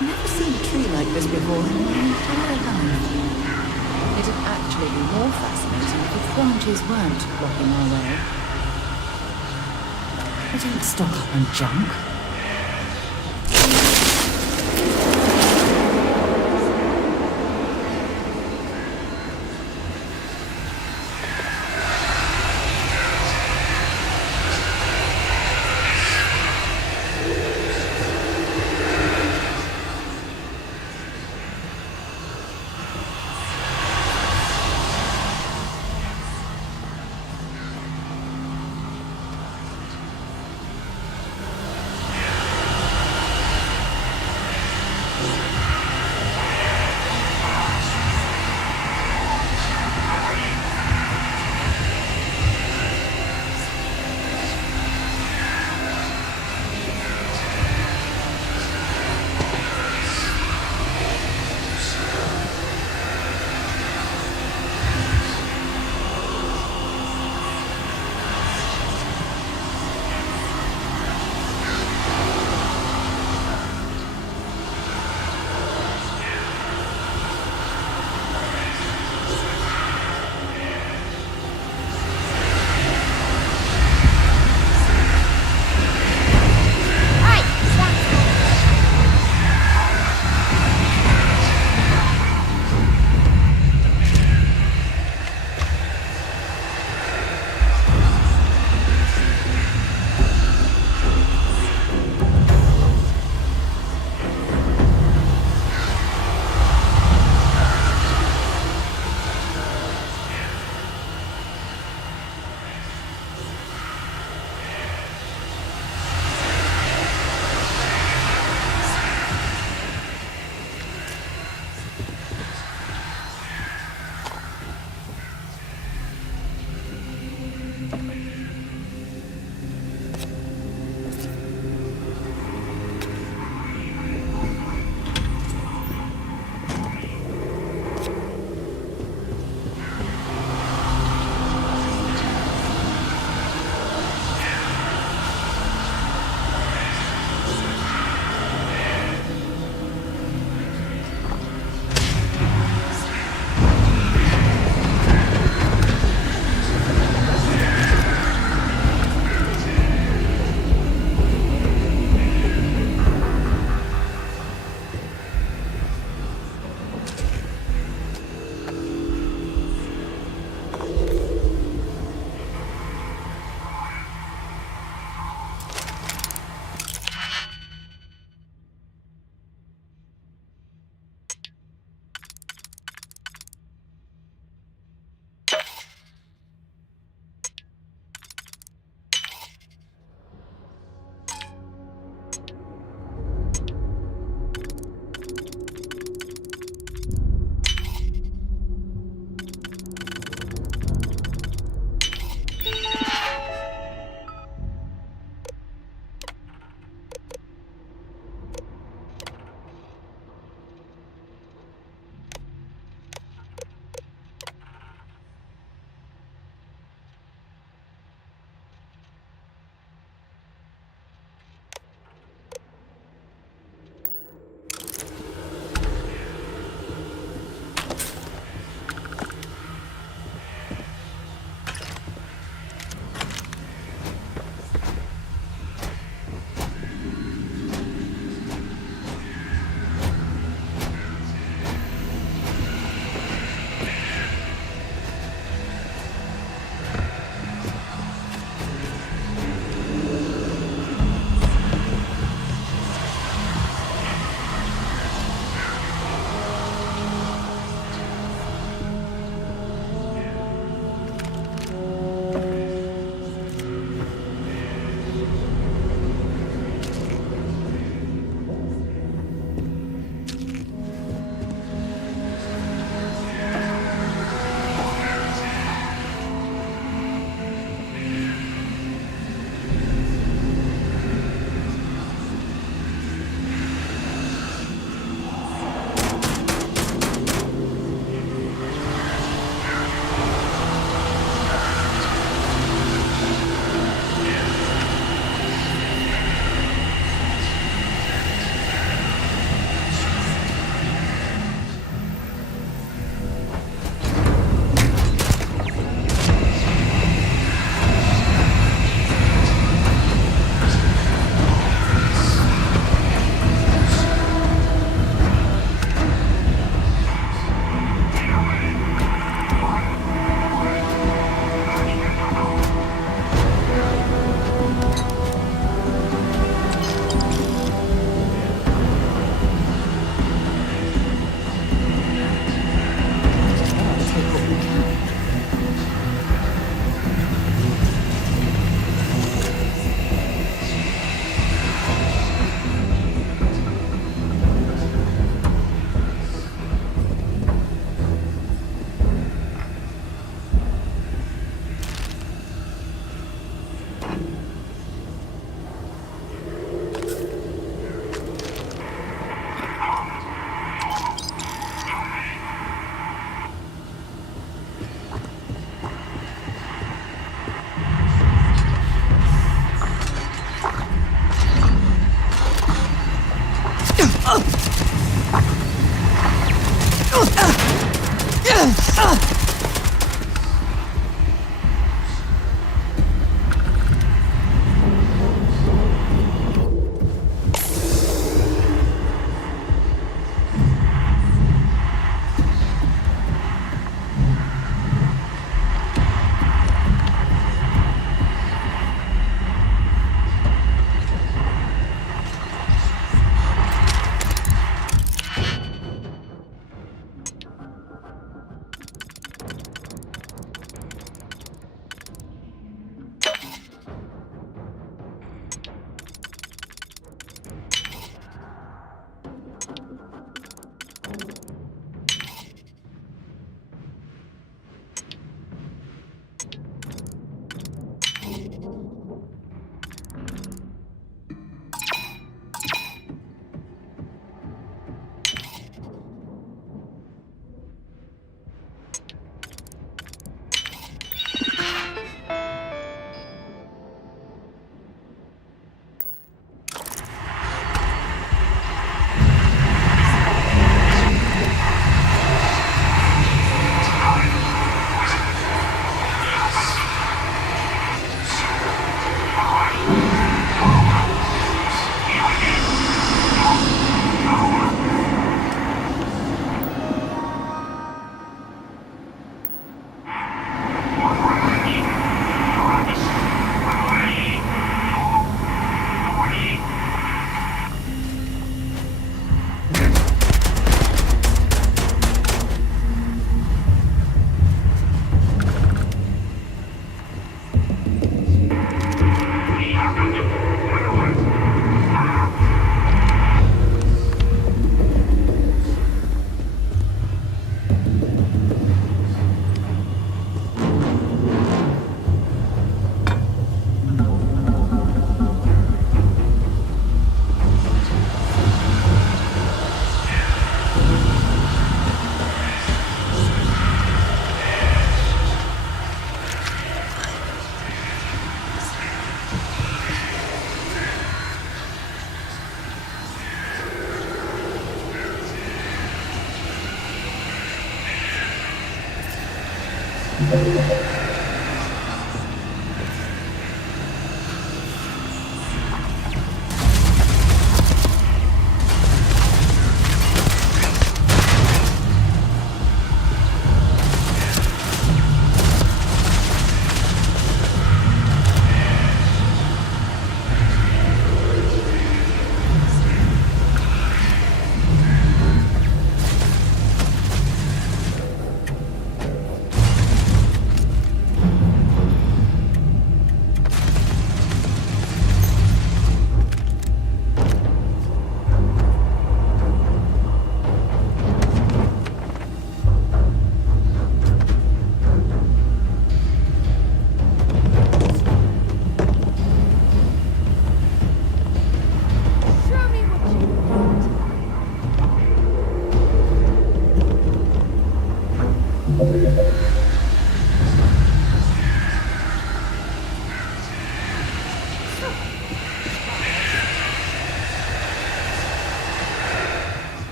I've never seen a tree like this before in my entire life. It'd actually be more fascinating if its branches weren't blocking our way. I don't stock up on junk.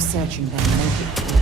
Searching them make it clear.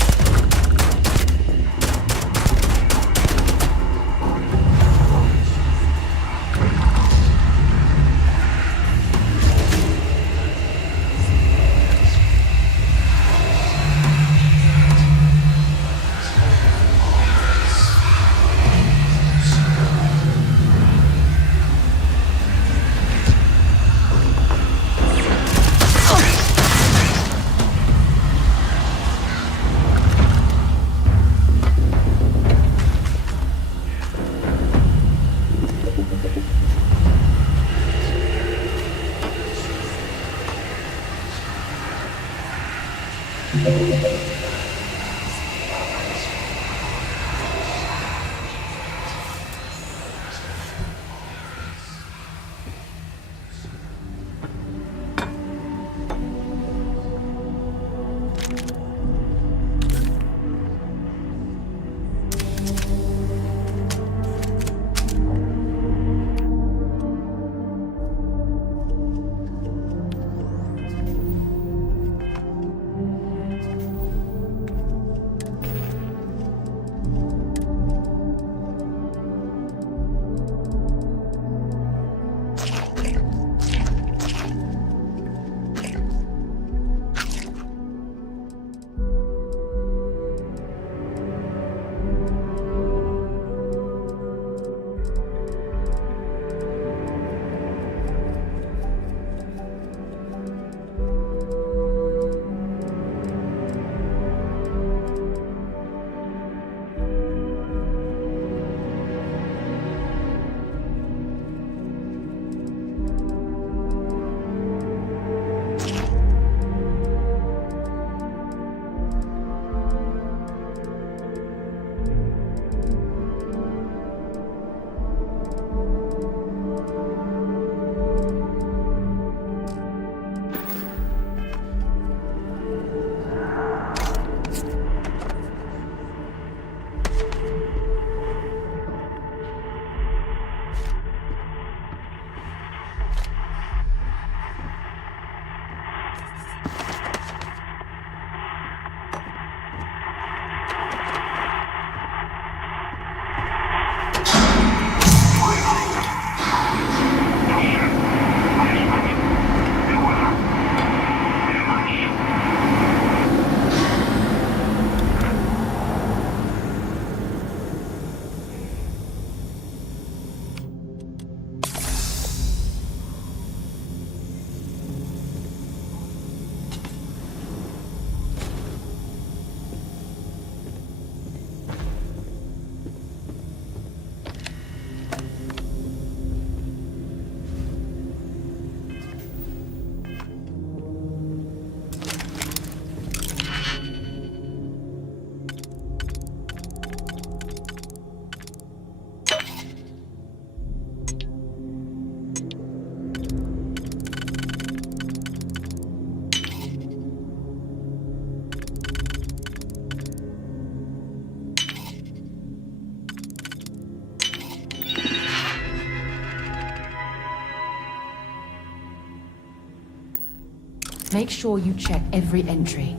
Make sure you check every entry.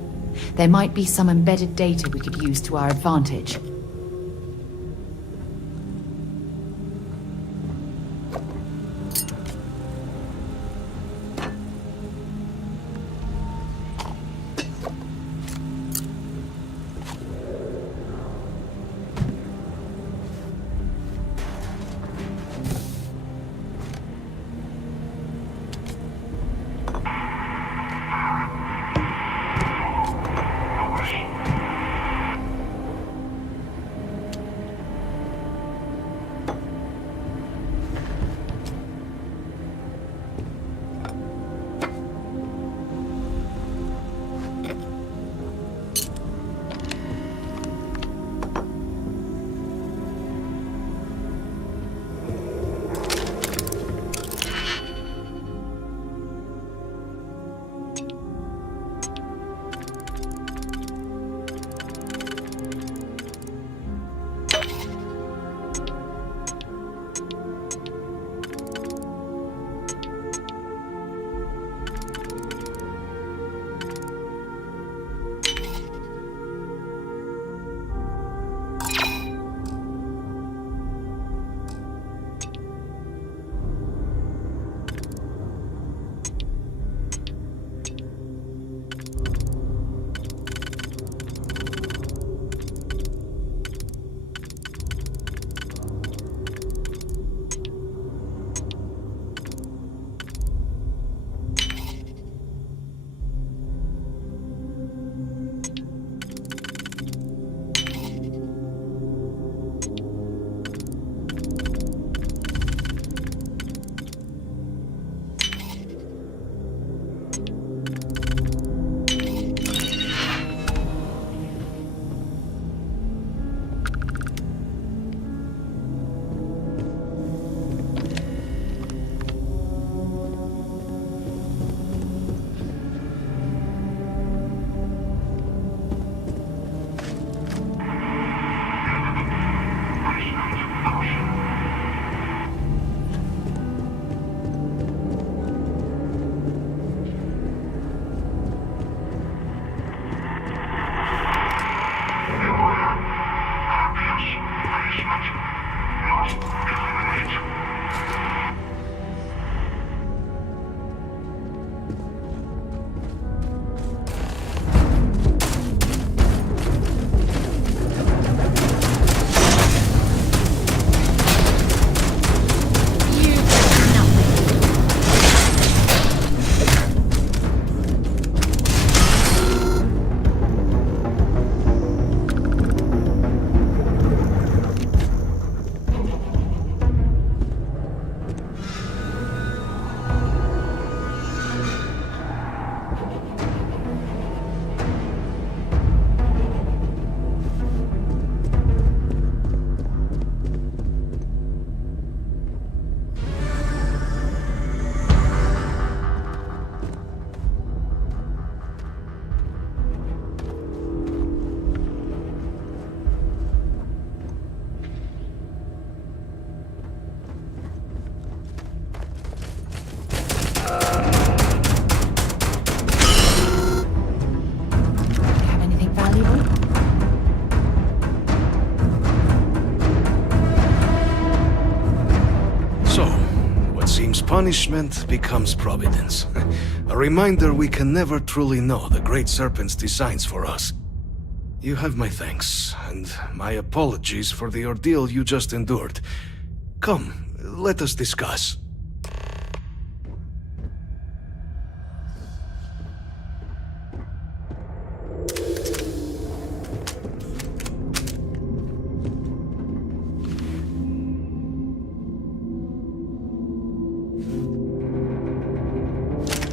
There might be some embedded data we could use to our advantage. punishment becomes providence. A reminder we can never truly know the Great Serpent's designs for us. You have my thanks, and my apologies for the ordeal you just endured. Come, let us discuss.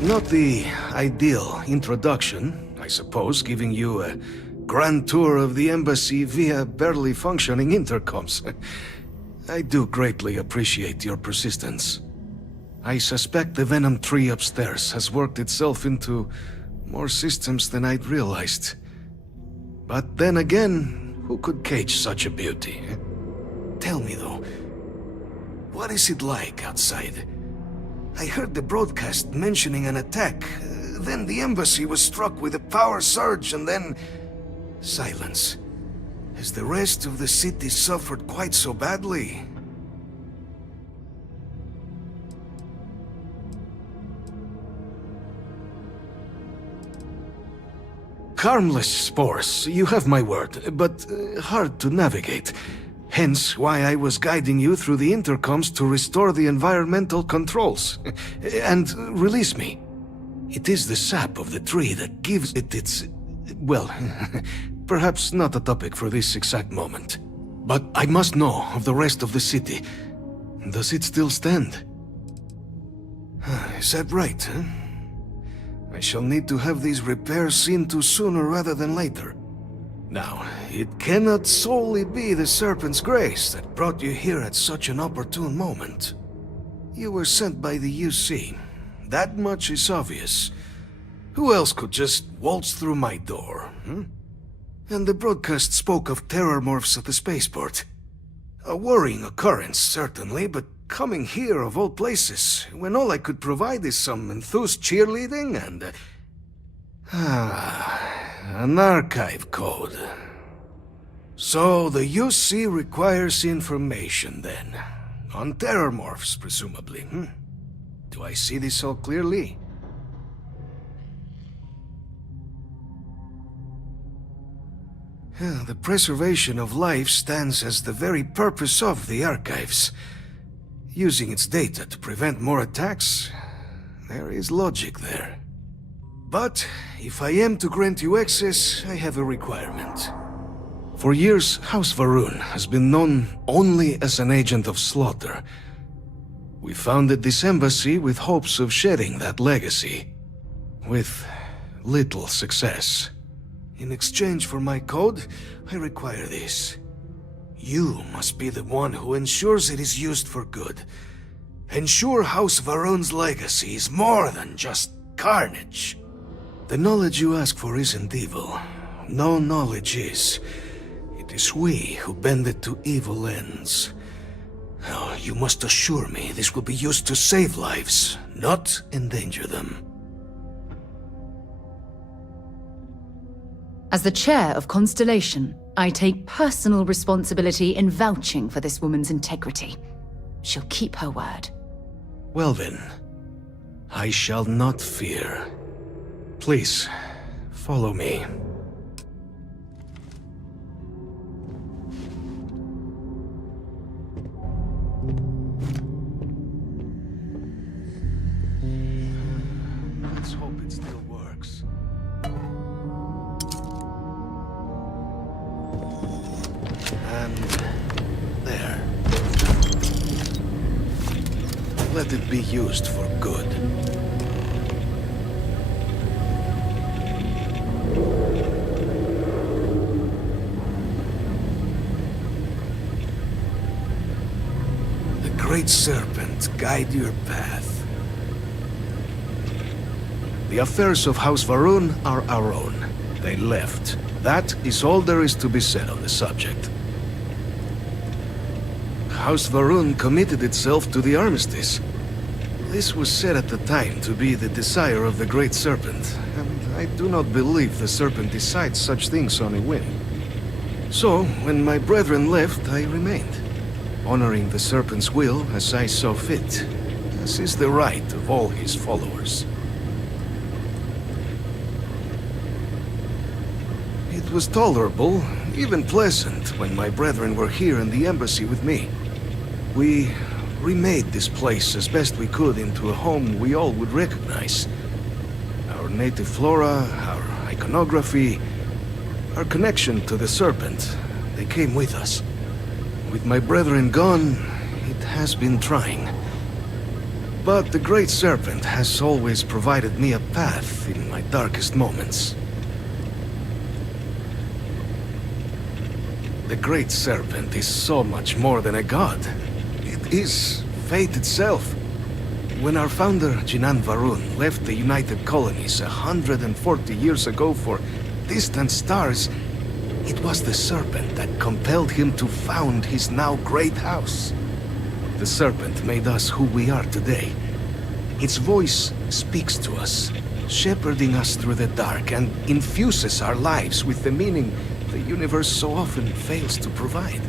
Not the ideal introduction, I suppose, giving you a grand tour of the embassy via barely functioning intercoms. I do greatly appreciate your persistence. I suspect the Venom tree upstairs has worked itself into more systems than I'd realized. But then again, who could cage such a beauty? Tell me though, what is it like outside? I heard the broadcast mentioning an attack. Then the embassy was struck with a power surge and then... silence. Has the rest of the city suffered quite so badly? Harmless spores, you have my word, but hard to navigate. Hence why I was guiding you through the intercoms to restore the environmental controls. And release me. It is the sap of the tree that gives it its... well, perhaps not a topic for this exact moment. But I must know of the rest of the city. Does it still stand? Is that right, huh? I shall need to have these repairs seen to sooner rather than later. Now, it cannot solely be the Serpent's grace that brought you here at such an opportune moment. You were sent by the UC. That much is obvious. Who else could just waltz through my door, hmm? And the broadcast spoke of terror morphs at the spaceport. A worrying occurrence, certainly, but coming here of all places, when all I could provide is some enthused cheerleading and... an archive code. So the UC requires information, then. On terror morphs, presumably, hmm? Do I see this all clearly? The preservation of life stands as the very purpose of the archives. Using its data to prevent more attacks, there is logic there. But if I am to grant you access, I have a requirement. For years, House Varun has been known only as an agent of slaughter. We founded this embassy with hopes of shedding that legacy, with little success. In exchange for my code, I require this. You must be the one who ensures it is used for good. Ensure House Varun's legacy is more than just carnage. The knowledge you ask for isn't evil. No knowledge is. It is we who bend it to evil ends. Now, you must assure me this will be used to save lives, not endanger them. As the chair of Constellation, I take personal responsibility in vouching for this woman's integrity. She'll keep her word. Well then, I shall not fear. Please, follow me. Let's hope it still works. And there. Let it be used for good. The Great Serpent guide your path. The affairs of House Varun are our own. They left. That is all there is to be said on the subject. House Varun committed itself to the armistice. This was said at the time to be the desire of the Great Serpent, and I do not believe the Serpent decides such things on a whim. So, when my brethren left, I remained, honoring the Serpent's will as I saw fit. as is the right of all his followers. It was tolerable, even pleasant, when my brethren were here in the embassy with me. We remade this place as best we could into a home we all would recognize. Our native flora, our iconography, our connection to the Serpent, they came with us. With my brethren gone, it has been trying. But the Great Serpent has always provided me a path in my darkest moments. The Great Serpent is so much more than a god. It is fate itself. When our founder, Jinan Varun, left the United Colonies 140 years ago for distant stars, it was the Serpent that compelled him to found his now great house. The Serpent made us who we are today. Its voice speaks to us, shepherding us through the dark and infuses our lives with the meaning the universe so often fails to provide.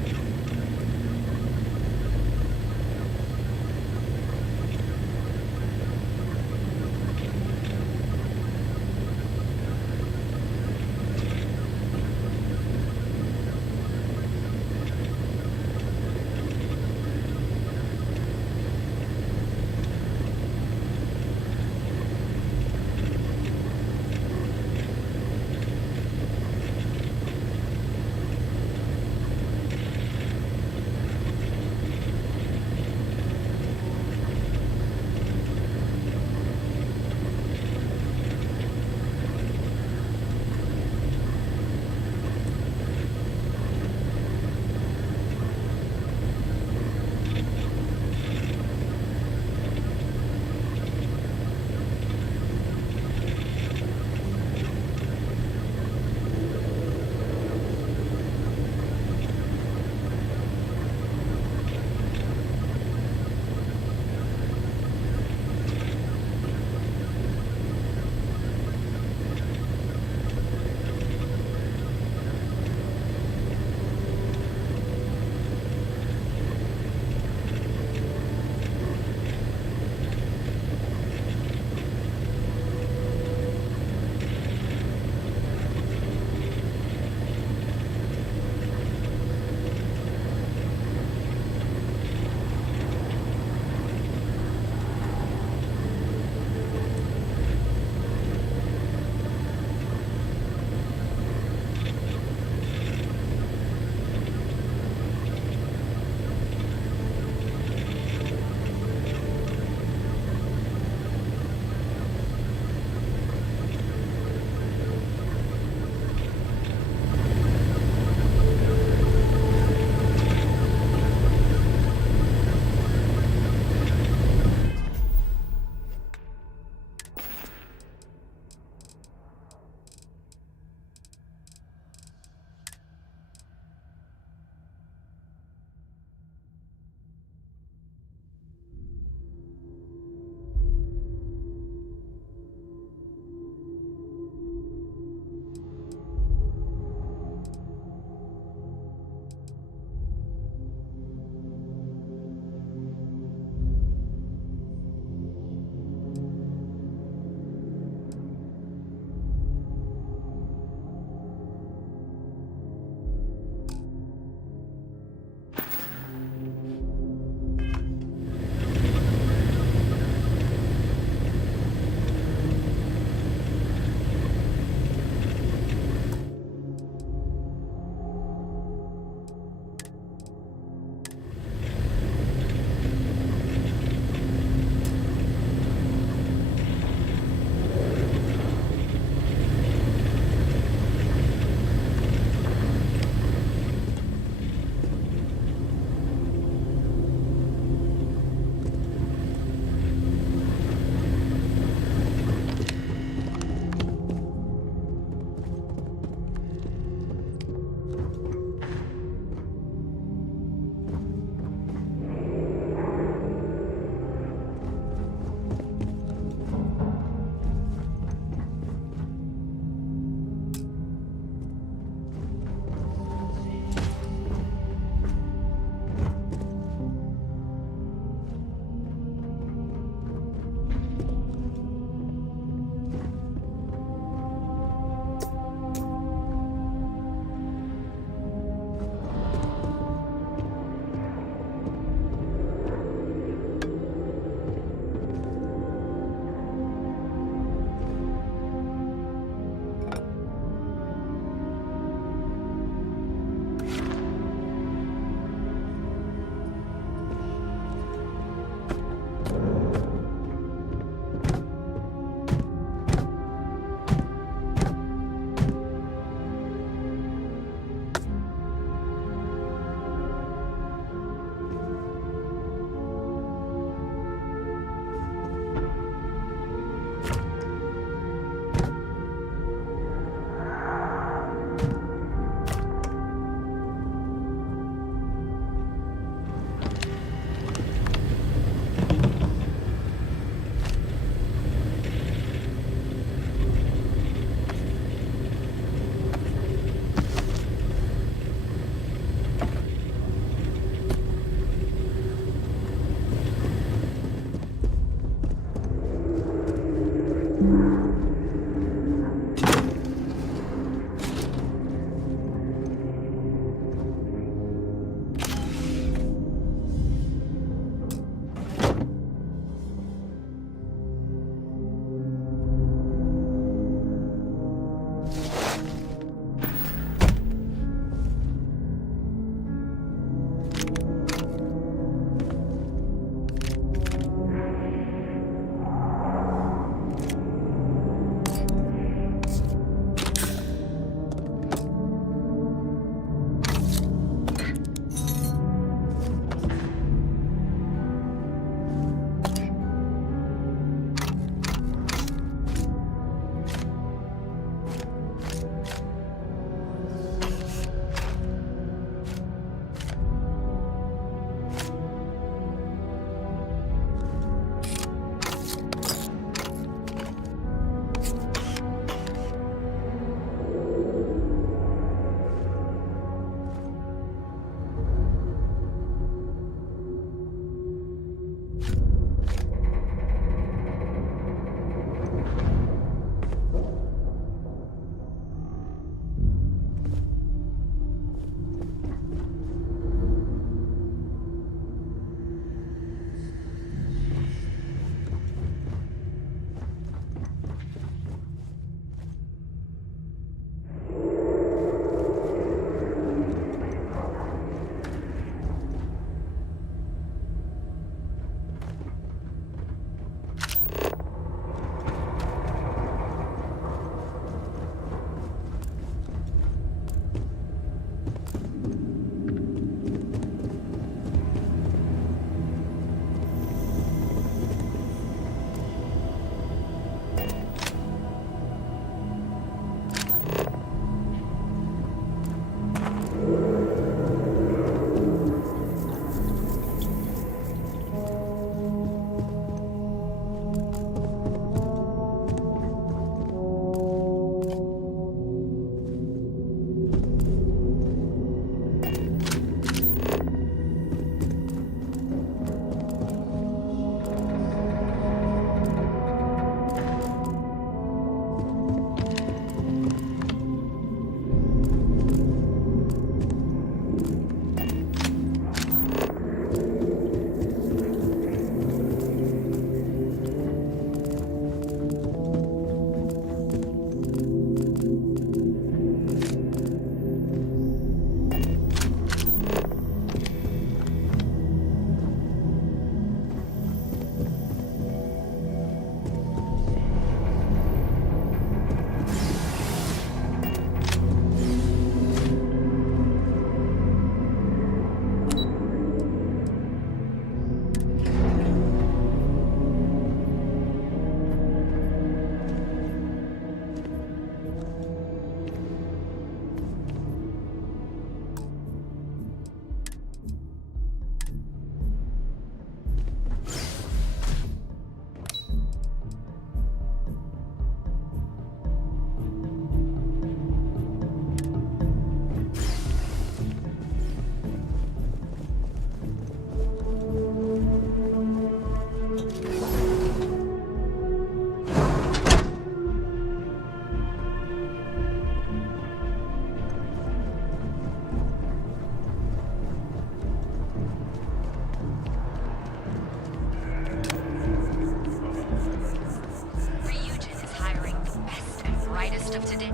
latest of today.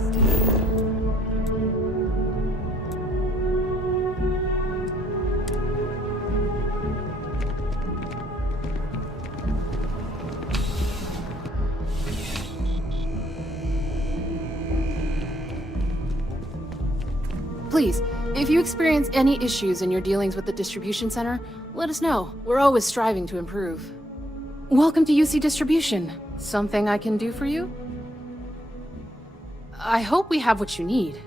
Please, if you experience any issues in your dealings with the distribution center, let us know. We're always striving to improve. Welcome to UC Distribution. Something I can do for you? I hope we have what you need.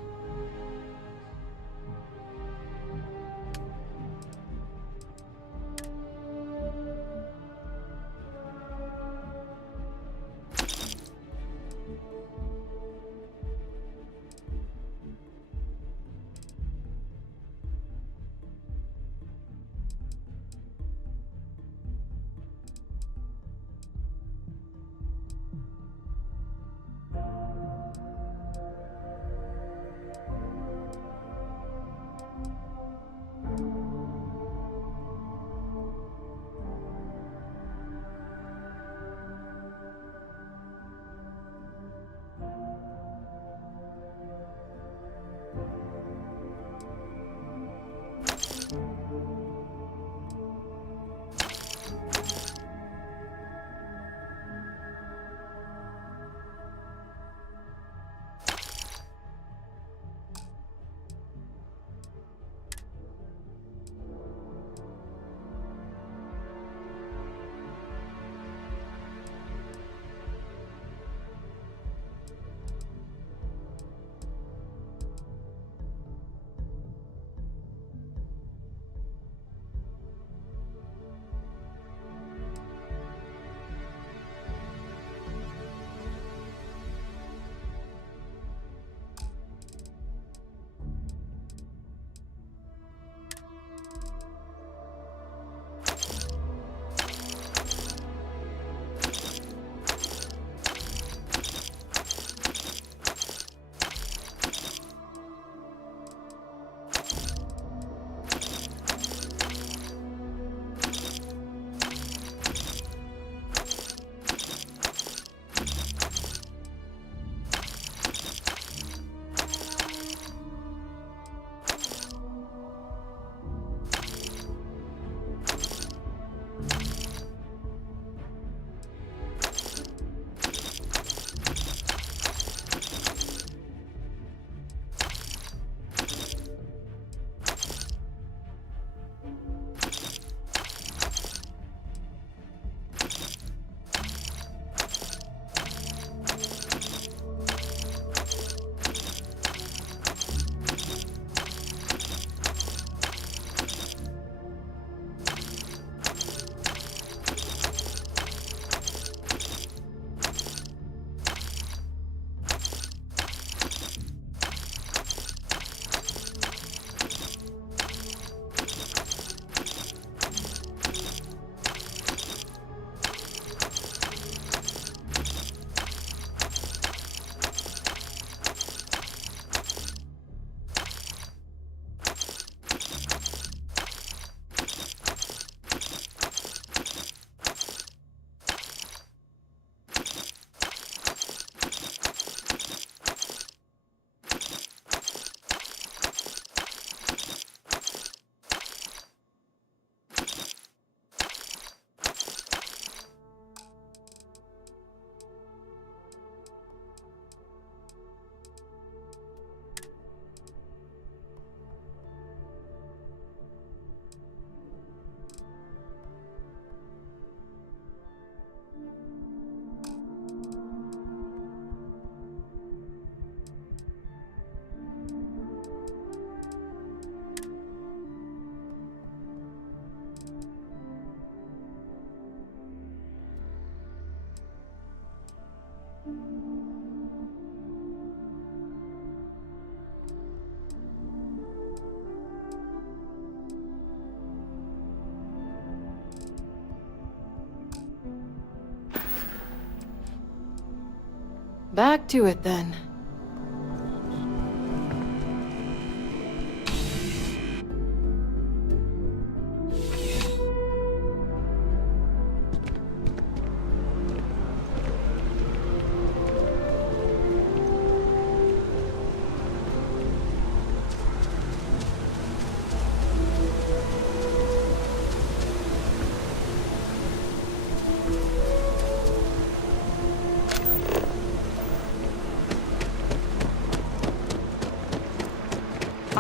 Back to it then.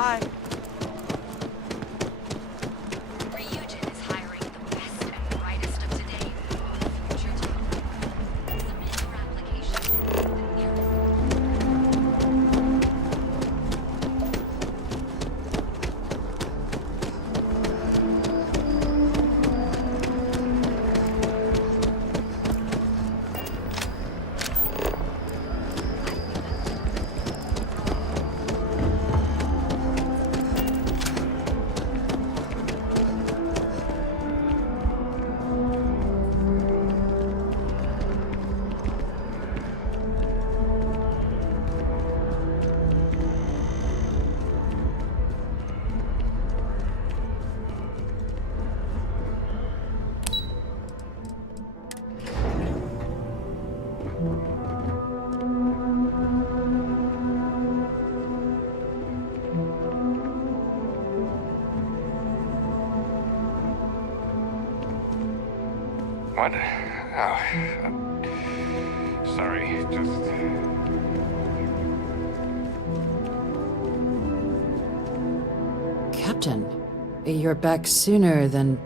Bye. Ryujin is hiring the best and brightest of today for future talent. Submit your application to the nearest. What? Oh, sorry, just... Captain, you're back sooner than...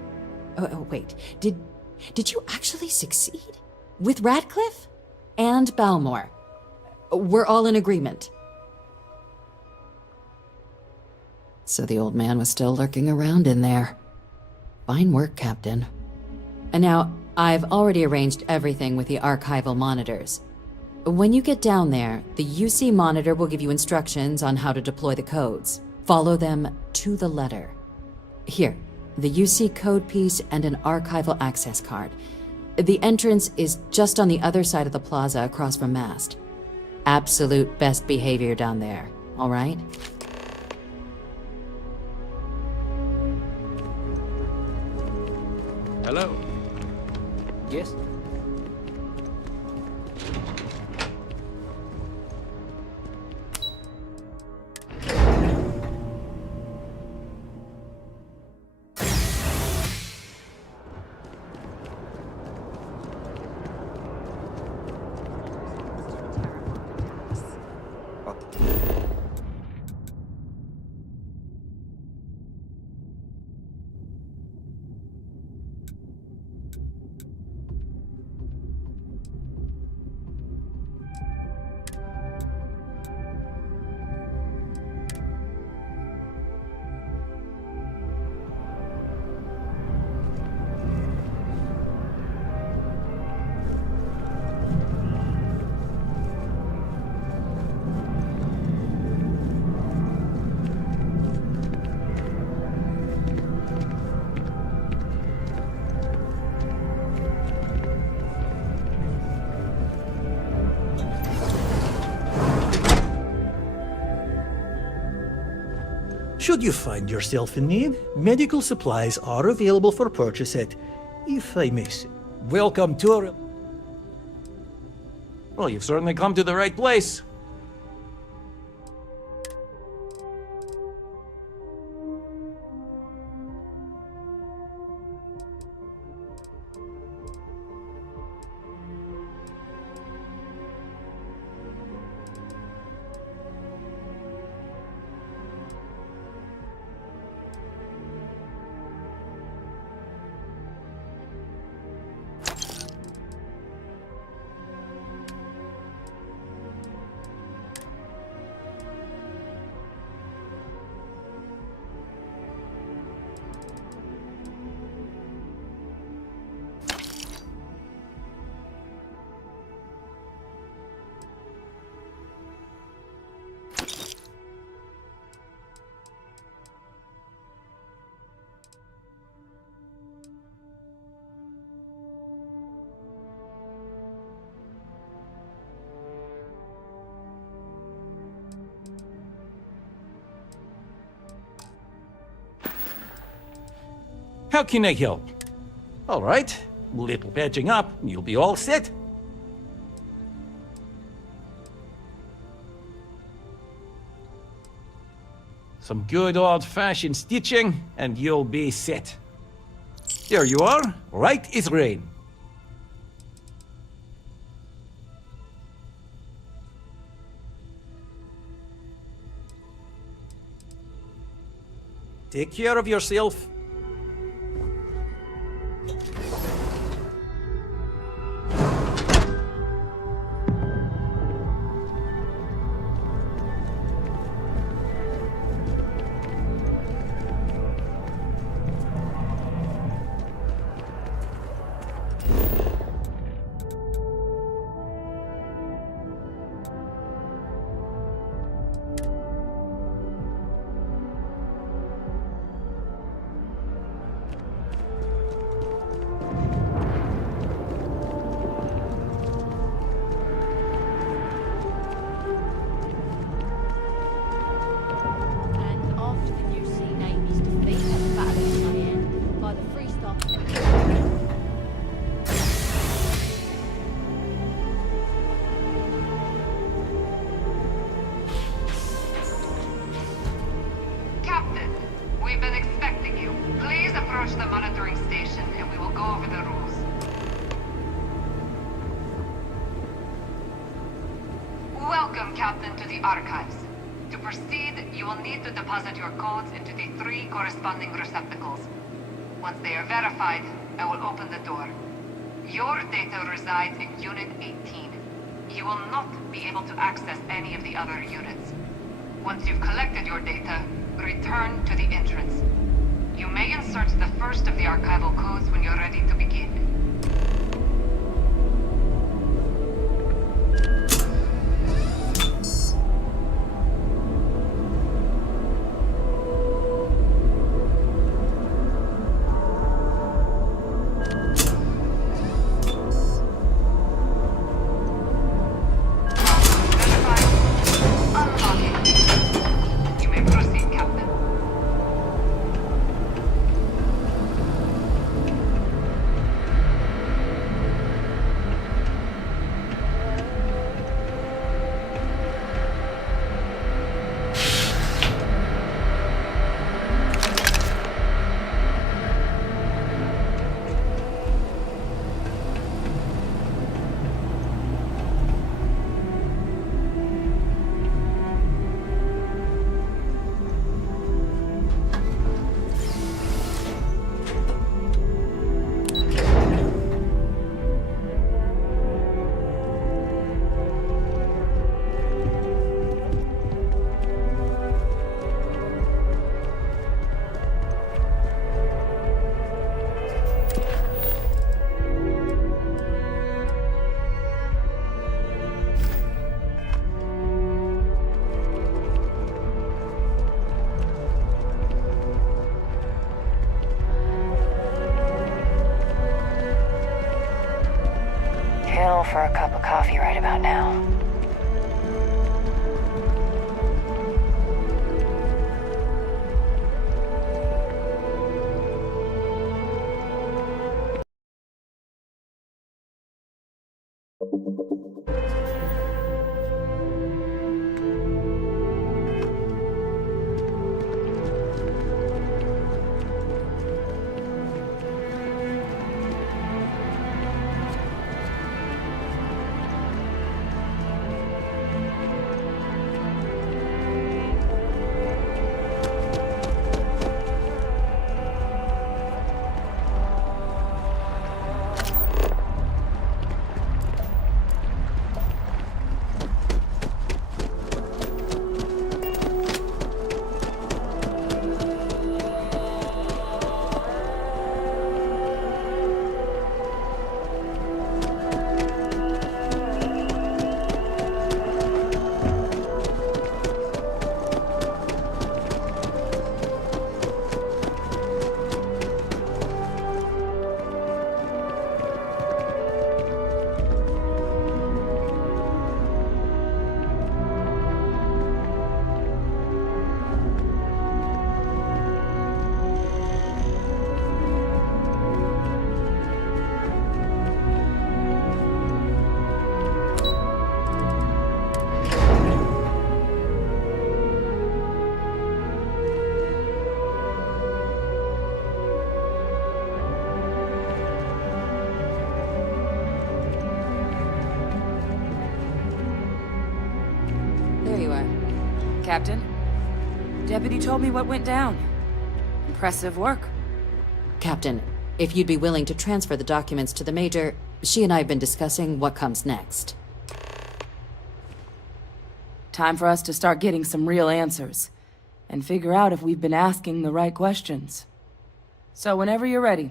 Oh, wait. Did you actually succeed? With Radcliffe? And Balmore? We're all in agreement. So the old man was still lurking around in there. Fine work, Captain. And now, I've already arranged everything with the archival monitors. When you get down there, the UC monitor will give you instructions on how to deploy the codes. Follow them to the letter. Here, the UC code piece and an archival access card. The entrance is just on the other side of the plaza across from Mast. Absolute best behavior down there, all right? Hello? Yes? Should you find yourself in need, medical supplies are available for purchase at, if I may say. Welcome to... Well, you've certainly come to the right place. How can I help? All right, little patching up, you'll be all set. Some good old-fashioned stitching, and you'll be set. There you are, right as rain. Take care of yourself. Captain, we've been expecting you. Please approach the monitoring station and we will go over the rules. Welcome, Captain, to the Archives. To proceed, you will need to deposit your codes into the 3 corresponding receptacles. Once they are verified, I will open the door. Your data resides in Unit 18. You will not be able to access any of the other units. Once you've collected your data, return to the entrance. You may insert the first of the archival codes when you're ready to begin. For a cup of coffee right about now. Captain, Deputy told me what went down. Impressive work. Captain, if you'd be willing to transfer the documents to the Major, she and I have been discussing what comes next. Time for us to start getting some real answers, and figure out if we've been asking the right questions. So whenever you're ready.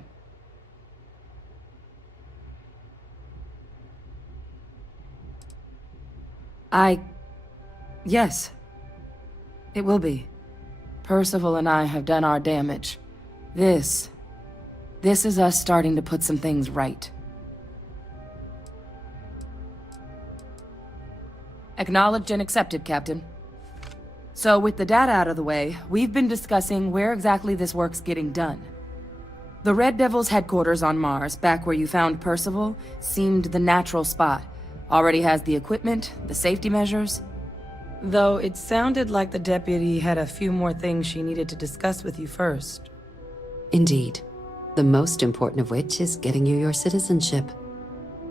Yes. It will be. Percival and I have done our damage. This is us starting to put some things right. Acknowledged and accepted, Captain. So with the data out of the way, we've been discussing where exactly this work's getting done. The Red Devil's headquarters on Mars, back where you found Percival, seemed the natural spot. Already has the equipment, the safety measures. Though it sounded like the deputy had a few more things she needed to discuss with you first. Indeed. The most important of which is getting you your citizenship.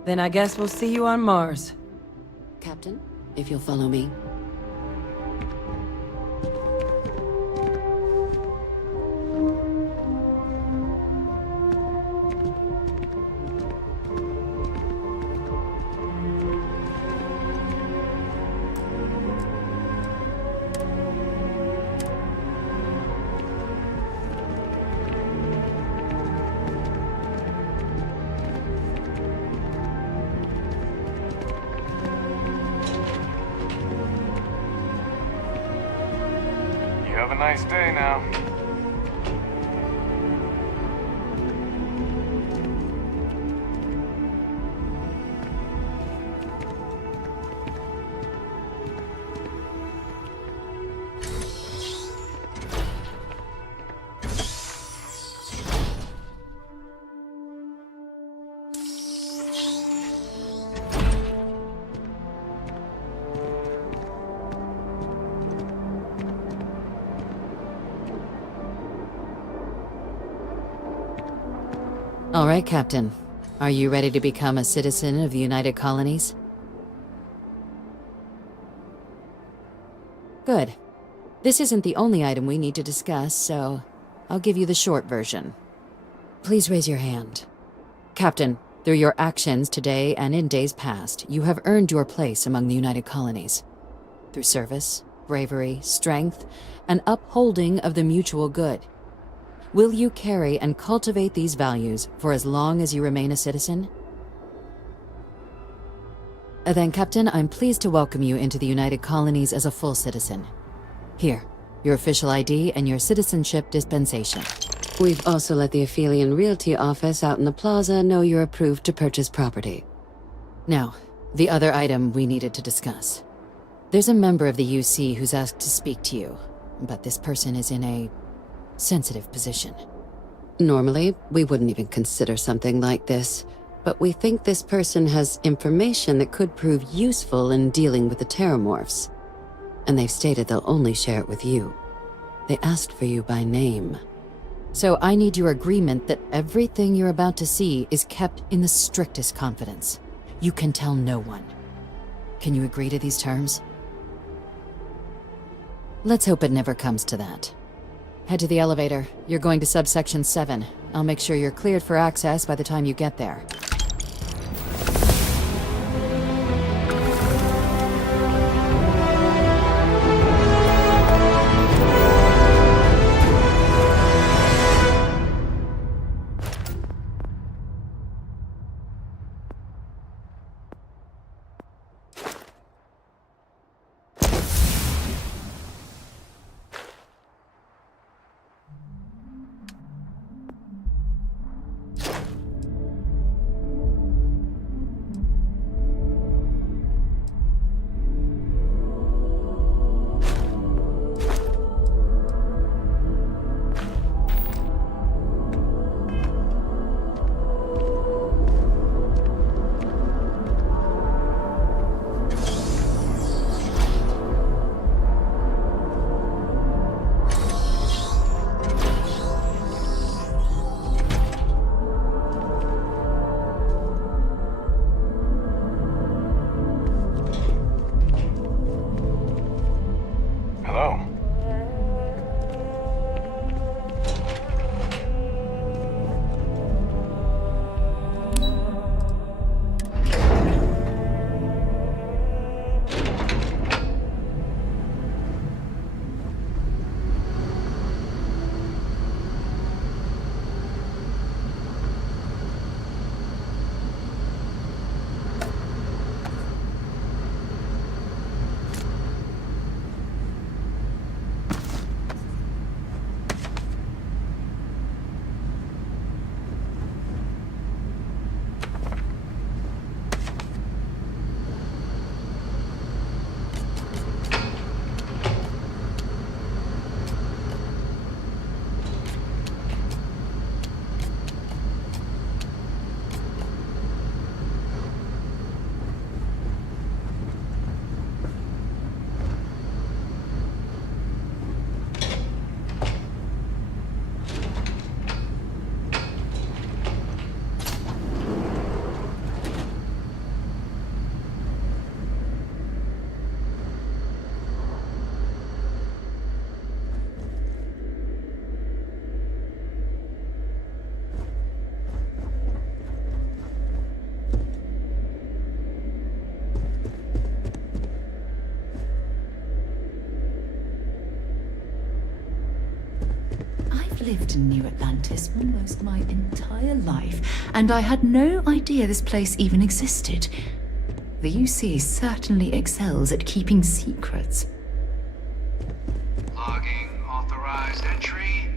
Then I guess we'll see you on Mars. Captain, if you'll follow me. Have a nice day now. All right, Captain. Are you ready to become a citizen of the United Colonies? Good. This isn't the only item we need to discuss, so I'll give you the short version. Please raise your hand. Captain, through your actions today and in days past, you have earned your place among the United Colonies. Through service, bravery, strength, and upholding of the mutual good. Will you carry and cultivate these values for as long as you remain a citizen? Then, Captain, I'm pleased to welcome you into the United Colonies as a full citizen. Here, your official ID and your citizenship dispensation. We've also let the Aphelion Realty office out in the plaza know you're approved to purchase property. Now, the other item we needed to discuss. There's a member of the UC who's asked to speak to you, but this person is in a sensitive position. Normally, we wouldn't even consider something like this, but we think this person has information that could prove useful in dealing with the Terramorphs. And they've stated they'll only share it with you. They asked for you by name. So I need your agreement that everything you're about to see is kept in the strictest confidence. You can tell no one. Can you agree to these terms? Let's hope it never comes to that. Head to the elevator. You're going to subsection 7. I'll make sure you're cleared for access by the time you get there. lived in New Atlantis almost my entire life, and I had no idea this place even existed. The UC certainly excels at keeping secrets. Logging authorized entry,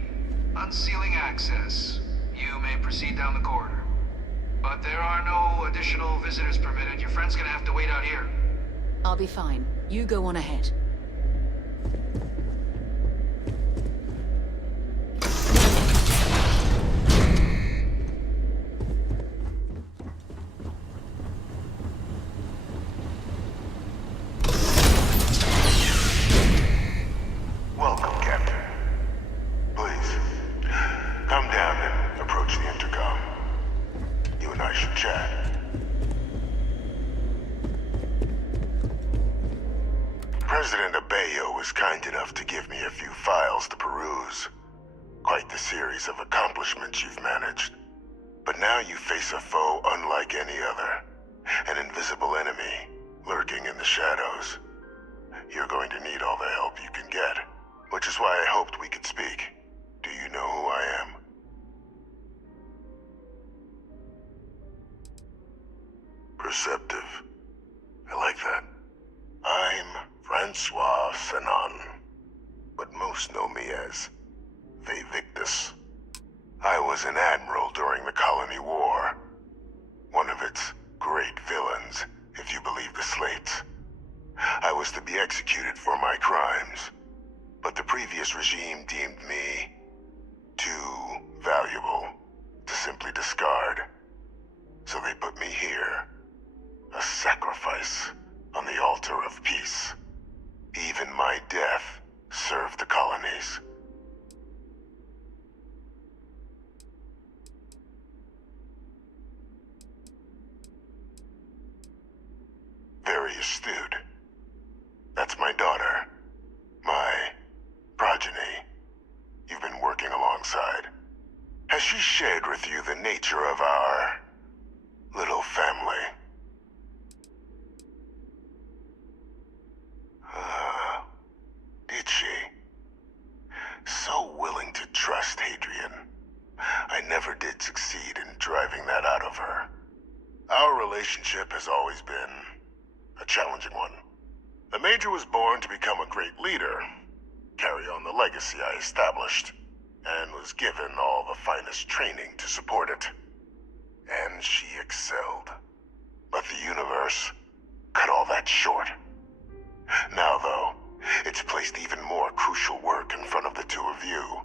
unsealing access. You may proceed down the corridor. But there are no additional visitors permitted. Your friend's gonna have to wait out here. I'll be fine. You go on ahead. Welcome, Captain. Please, come down and approach the intercom. You and I should chat. President Abeyo was kind enough to give me a few files to peruse. Quite the series of accomplishments you've managed. But now you face a foe unlike any other. An invisible enemy, lurking in the shadows. You're going to need all the help you can get, which is why I hoped we could speak. Do you know who I am? Perceptive. I like that. I'm Francois Sanon, but most know me as Vivictus. I was an admiral during the Colony War. One of its great villains, if you believe the slates. I was to be executed for my crimes, but the previous regime deemed me too valuable to simply discard. So they put me here, a sacrifice on the altar of peace. Even my death served the colonies. Very astute. That's my daughter. My progeny. You've been working alongside. Has she shared with you the nature of our little family? Did she? So willing to trust Hadrian. I never did succeed in driving that out of her. Our relationship has always been a challenging one. The Major was born to become a great leader, carry on the legacy I established, and was given all the finest training to support it. And she excelled. But the universe cut all that short. Now, though, it's placed even more crucial work in front of the two of you.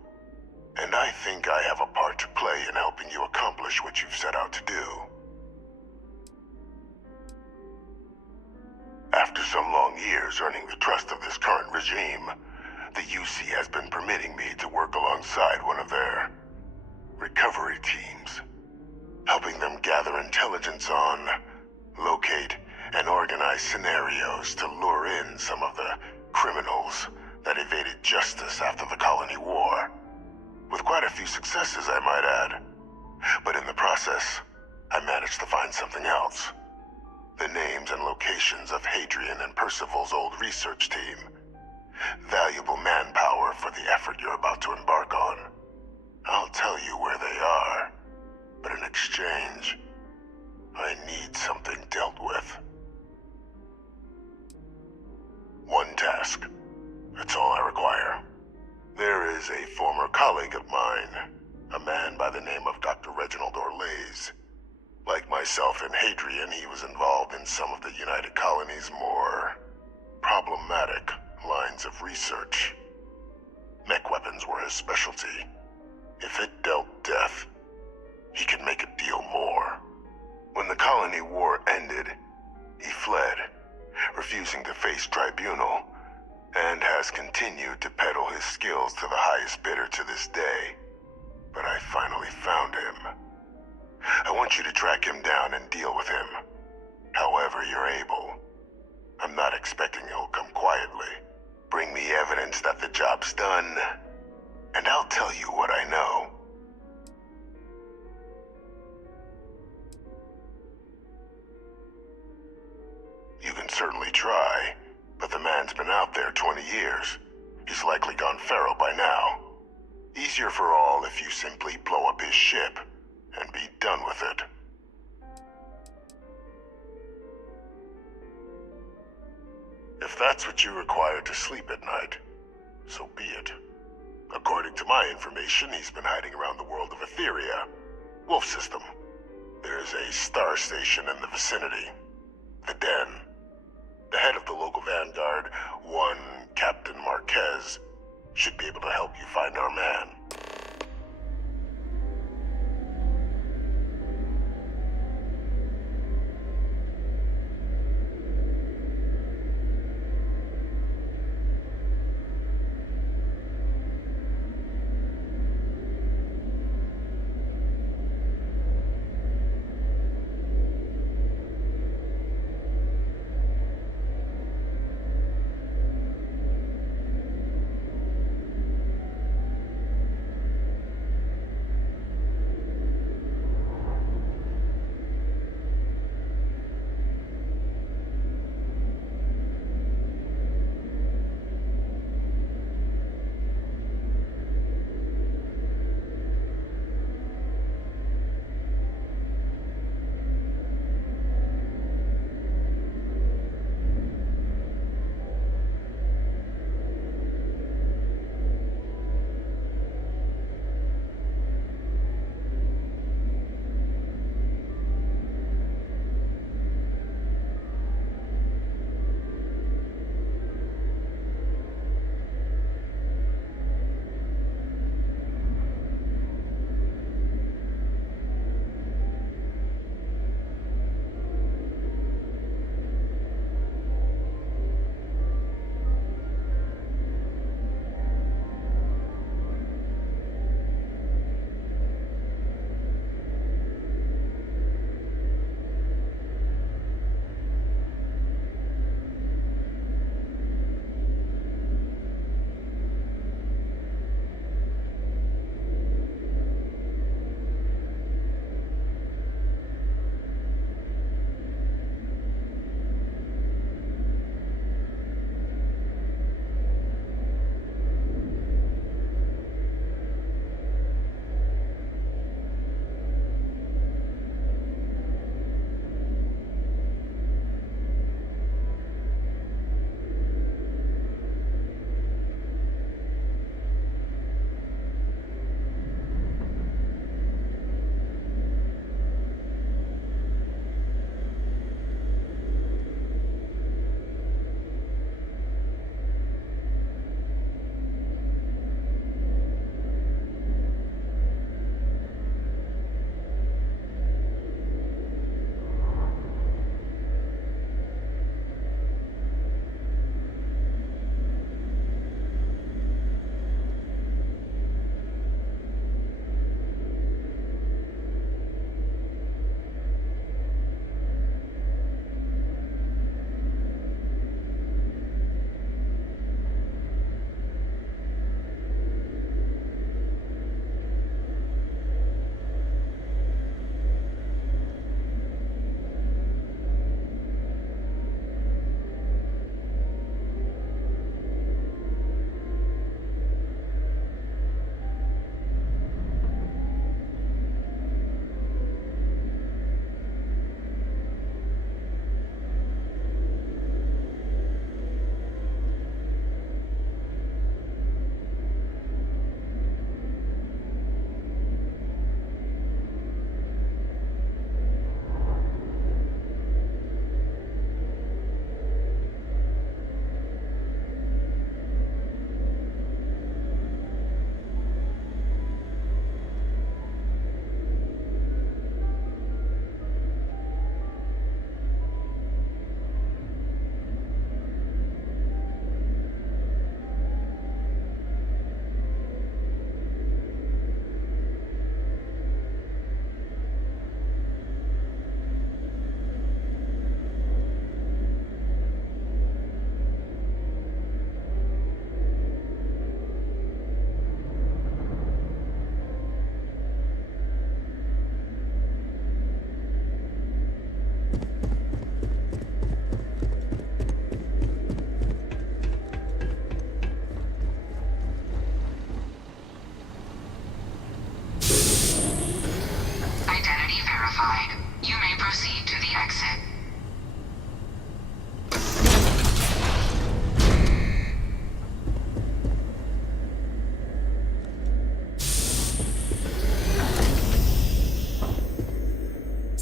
And I think I have a part to play in helping you accomplish what you've set out to do. After some long years earning the trust of this current regime, the UC has been permitting me to work alongside one of their recovery teams, helping them gather intelligence on, locate, and organize scenarios to lure in some of the criminals that evaded justice after the Colony War. With quite a few successes, I might add. But in the process, I managed to find something else. The names and locations of Hadrian and Percival's old research team. Valuable manpower for the effort you're about to embark on. I'll tell you where they are, but in exchange, I need something dealt with. One task. That's all I require. There is a former colleague of mine, a man by the name of Dr. Reginald Orlaise. Like myself and Hadrian, he was involved in some of the United Colony's more problematic lines of research. Mech weapons were his specialty. If it dealt death, he could make a deal more. When the Colony War ended, he fled, refusing to face tribunal, and has continued to peddle his skills to the highest bidder to this day. But I finally found him. I want you to track him down and deal with him, however you're able. I'm not expecting he'll come quietly. Bring me evidence that the job's done, and I'll tell you what I know. You can certainly try, but the man's been out there 20 years. He's likely gone feral by now. Easier for all if you simply blow up his ship and be done with it. If that's what you require to sleep at night, so be it. According to my information, he's been hiding around the world of Etheria, Wolf System. There's a star station in the vicinity. The Den. The head of the local vanguard, one Captain Marquez, should be able to help you find our man.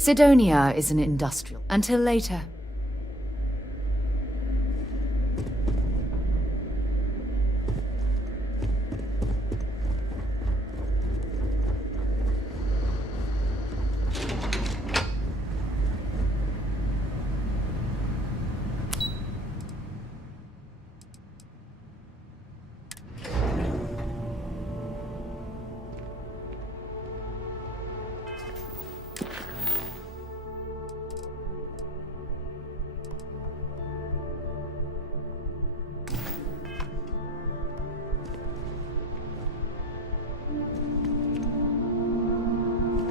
Sidonia is an industrial. Until later.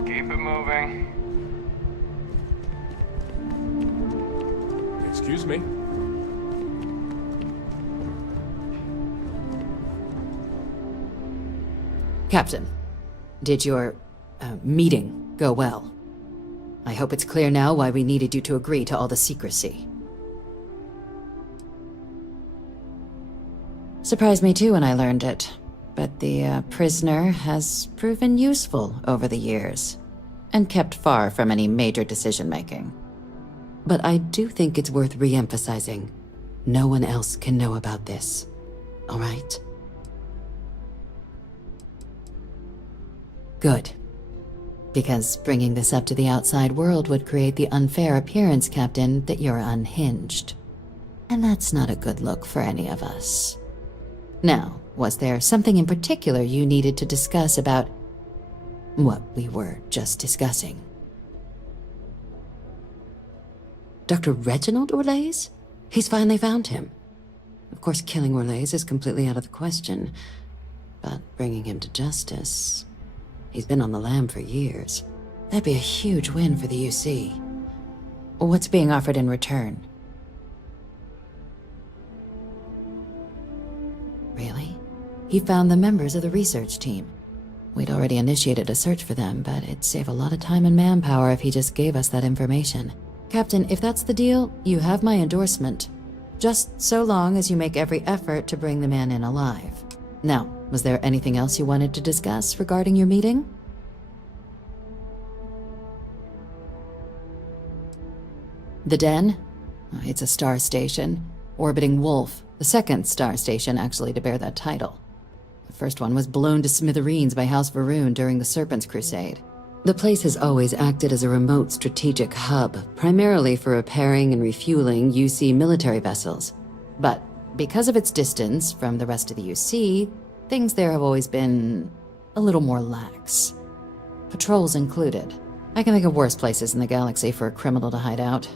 Keep it moving. Excuse me. Captain, did your meeting go well? I hope it's clear now why we needed you to agree to all the secrecy. Surprised me too when I learned it, but the prisoner has proven useful over the years, and kept far from any major decision-making. But I do think it's worth re-emphasizing. No one else can know about this, all right? Good. Because bringing this up to the outside world would create the unfair appearance, Captain, that you're unhinged. And that's not a good look for any of us. Now, was there something in particular you needed to discuss about what we were just discussing? Dr. Reginald Orlaise? He's finally found him. Of course, killing Orlaise is completely out of the question, but bringing him to justice... He's been on the lam for years. That'd be a huge win for the UC. What's being offered in return? Really? He found the members of the research team. We'd already initiated a search for them, but it'd save a lot of time and manpower if he just gave us that information. Captain, if that's the deal, you have my endorsement. Just so long as you make every effort to bring the man in alive. Now, was there anything else you wanted to discuss regarding your meeting? The Den? It's a star station. Orbiting Wolf, the second star station actually to bear that title. The first one was blown to smithereens by House Varun during the Serpent's Crusade. The place has always acted as a remote strategic hub, primarily for repairing and refueling UC military vessels. But because of its distance from the rest of the UC, things there have always been a little more lax. Patrols included. I can think of worse places in the galaxy for a criminal to hide out.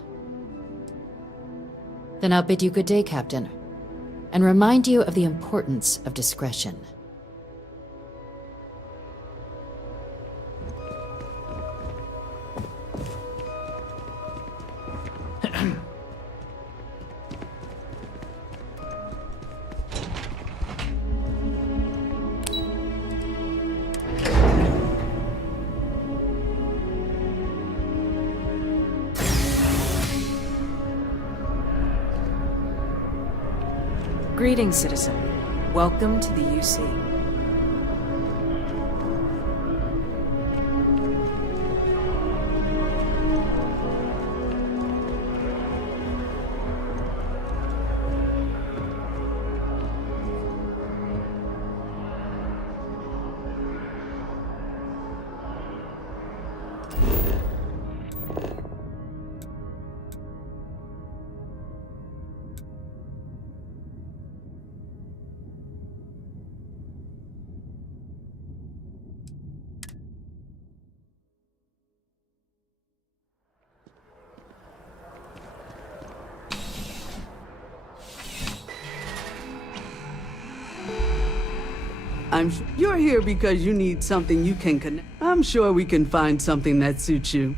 Then I'll bid you good day, Captain, and remind you of the importance of discretion. Greetings, citizen. Welcome to the UC. You're here because you need something you can connect. I'm sure we can find something that suits you.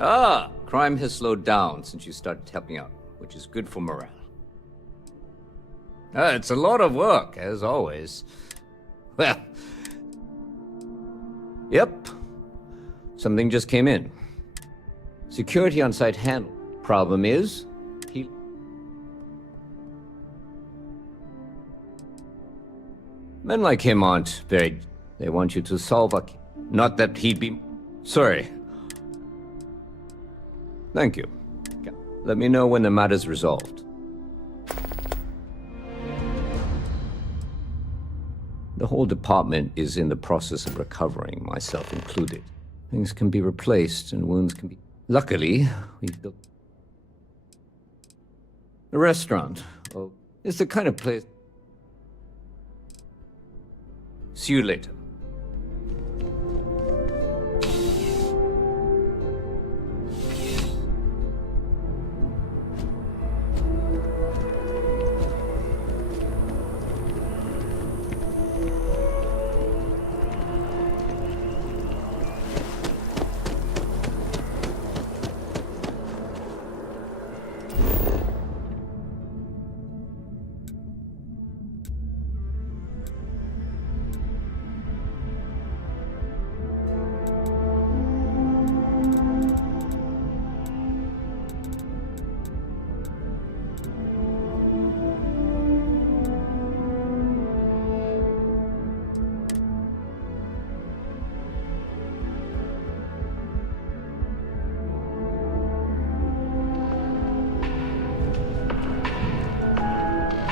Ah, crime has slowed down since you started helping out, which is good for morale. It's a lot of work, as always. Well, yep. Something just came in. Security on site handled. Problem is, men like him aren't very... They want you to solve a... Not that he'd be... Sorry. Thank you. Let me know when the matter's resolved. The whole department is in the process of recovering, myself included. Things can be replaced and wounds can be... Luckily, we've built... The restaurant. Oh, it's the kind of place... See you later.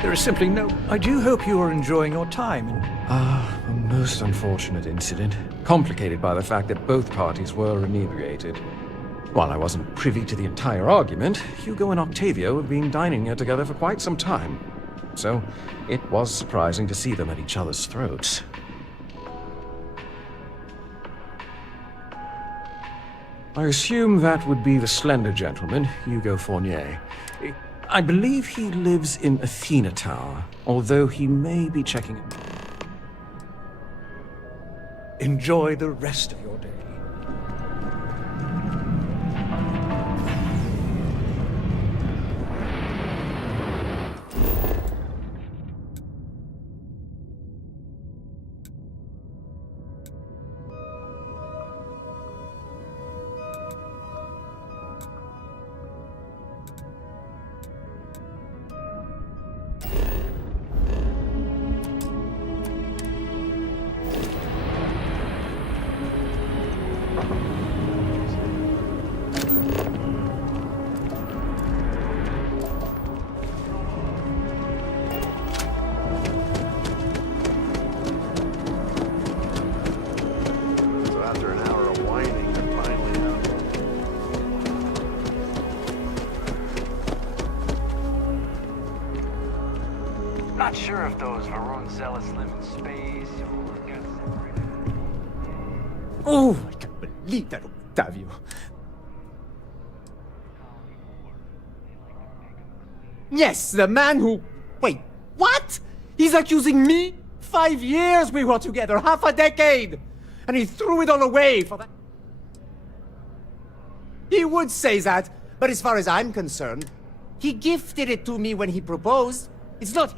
There is simply no... I do hope you are enjoying your time. A most unfortunate incident, complicated by the fact that both parties were inebriated. While I wasn't privy to the entire argument, Hugo and Octavio have been dining here together for quite some time. So, it was surprising to see them at each other's throats. I assume that would be the slender gentleman, Hugo Fournier. I believe he lives in Athena Tower, although he may be checking... Enjoy the rest of your day. Not sure if those Varun zealots live in space or get separated. Oh, I can't believe that, Octavio. Yes, the man who... Wait, what? He's accusing me? 5 years we were together, half a decade! And he threw it all away for that... He would say that, but as far as I'm concerned, he gifted it to me when he proposed. It's not...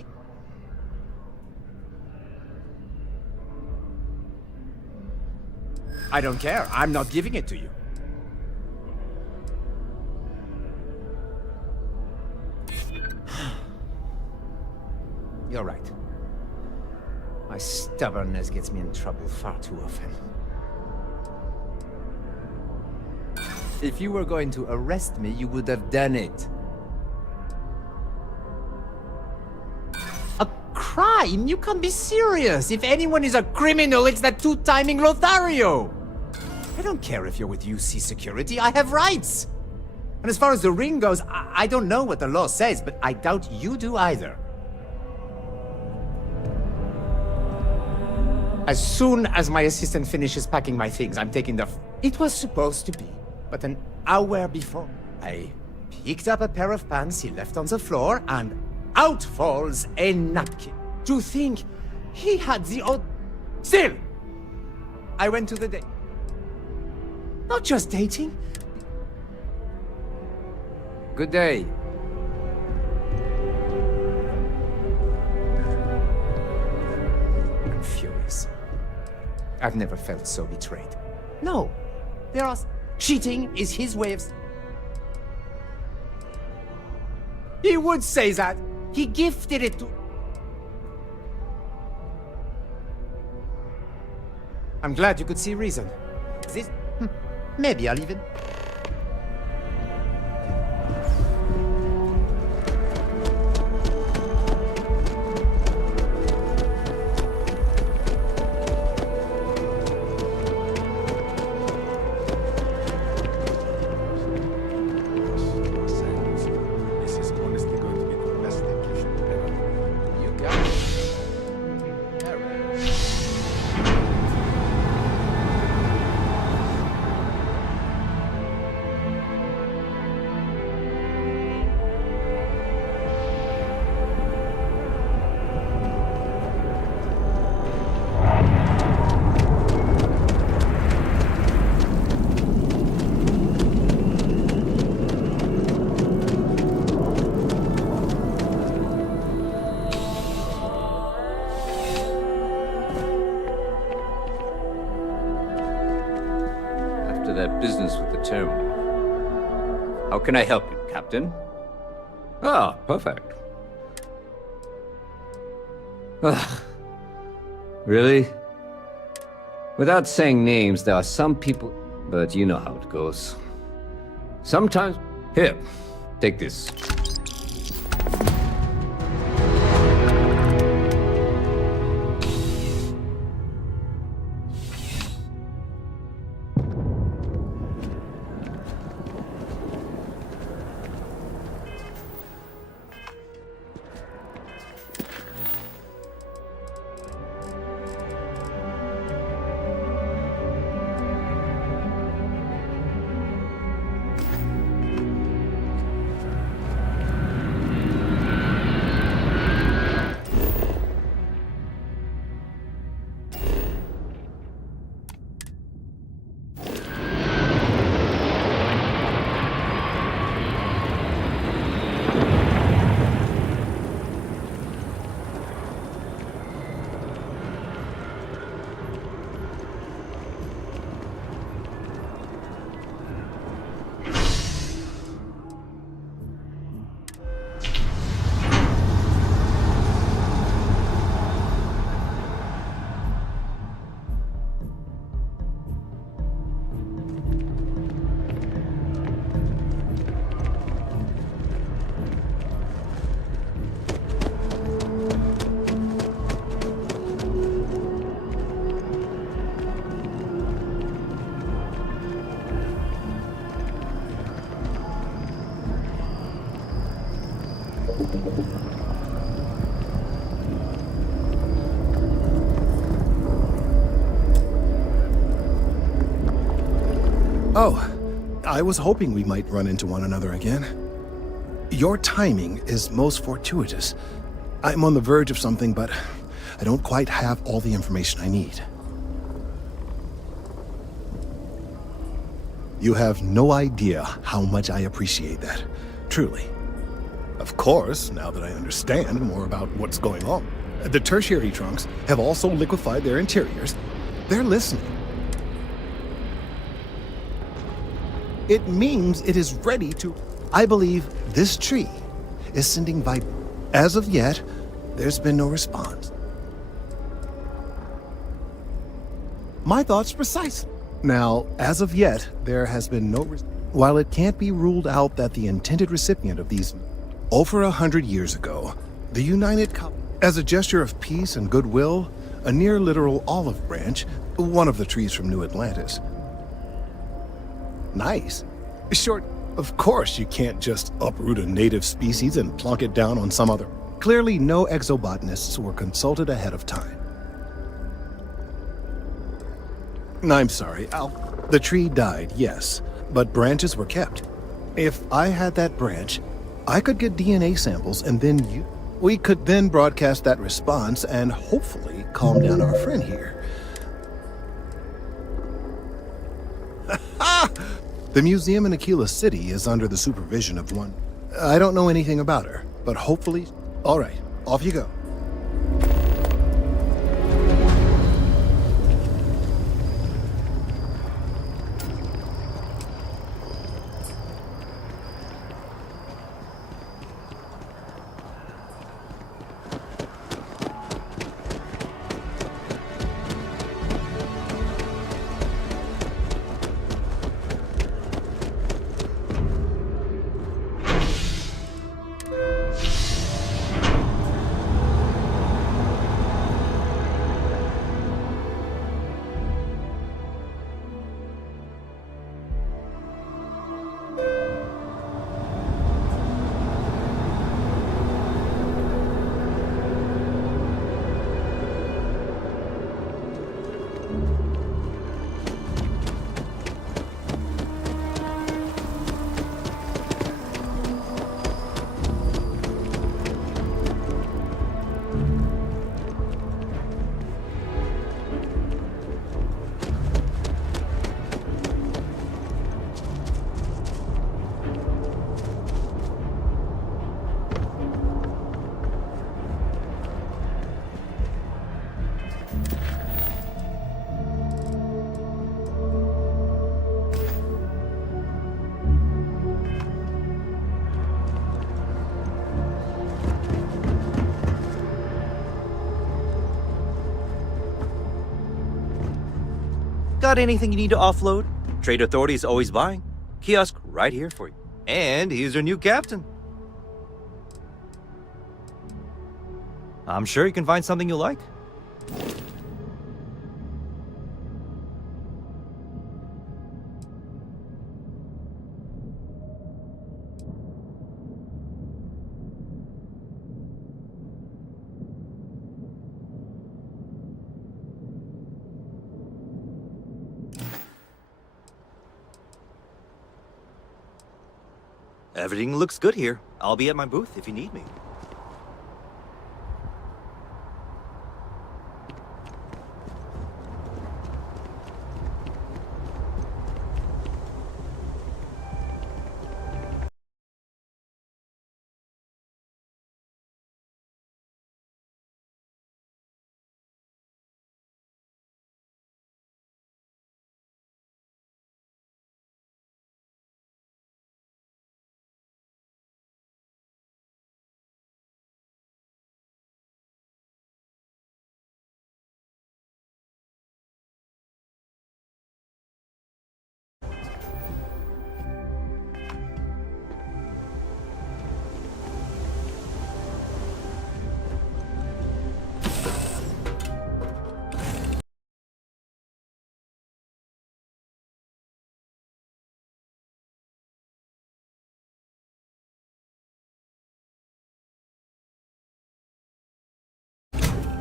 I don't care. I'm not giving it to you. You're right. My stubbornness gets me in trouble far too often. If you were going to arrest me, you would have done it. A crime? You can't be serious! If anyone is a criminal, it's that two-timing Lothario! I don't care if you're with UC Security, I have rights! And as far as the ring goes, I don't know what the law says, but I doubt you do either. As soon as my assistant finishes packing my things, I'm taking the... It was supposed to be, but an hour before, I picked up a pair of pants he left on the floor, and out falls a napkin. To think he had the odd... Still, I went to the date. Not just dating. Good day. I'm furious. I've never felt so betrayed. No, there are... Cheating is his way of... He would say that. He gifted it to... I'm glad you could see reason. This... Maybe I'll even... That business with the terminal. How can I help you, Captain? Ah, perfect. Ugh. Really? Without saying names, there are some people... But you know how it goes. Sometimes... Here, take this. Oh, I was hoping we might run into one another again. Your timing is most fortuitous. I'm on the verge of something, but I don't quite have all the information I need. You have no idea how much I appreciate that. Truly. Of course, now that I understand more about what's going on, the tertiary trunks have also liquefied their interiors. They're listening. It means it is ready to... I believe this tree is sending as of yet, There's been no response. My thoughts precisely. Now, as of yet, there has been no... While it can't be ruled out that the intended recipient of these... Over 100 years ago, the United... As a gesture of peace and goodwill, a near-literal olive branch, one of the trees from New Atlantis. Nice. Short, of course you can't just uproot a native species and plunk it down on some other... Clearly, no exobotanists were consulted ahead of time. I'm sorry, The tree died, yes, but branches were kept. If I had that branch, I could get DNA samples and then we could then broadcast that response and hopefully calm down our friend here. The museum in Aquila City is under the supervision of one. I don't know anything about her, but hopefully... All right, off you go. Got anything you need to offload? Trade Authority is always buying. Kiosk right here for you. And he's your new captain. I'm sure you can find something you like. Everything looks good here. I'll be at my booth if you need me.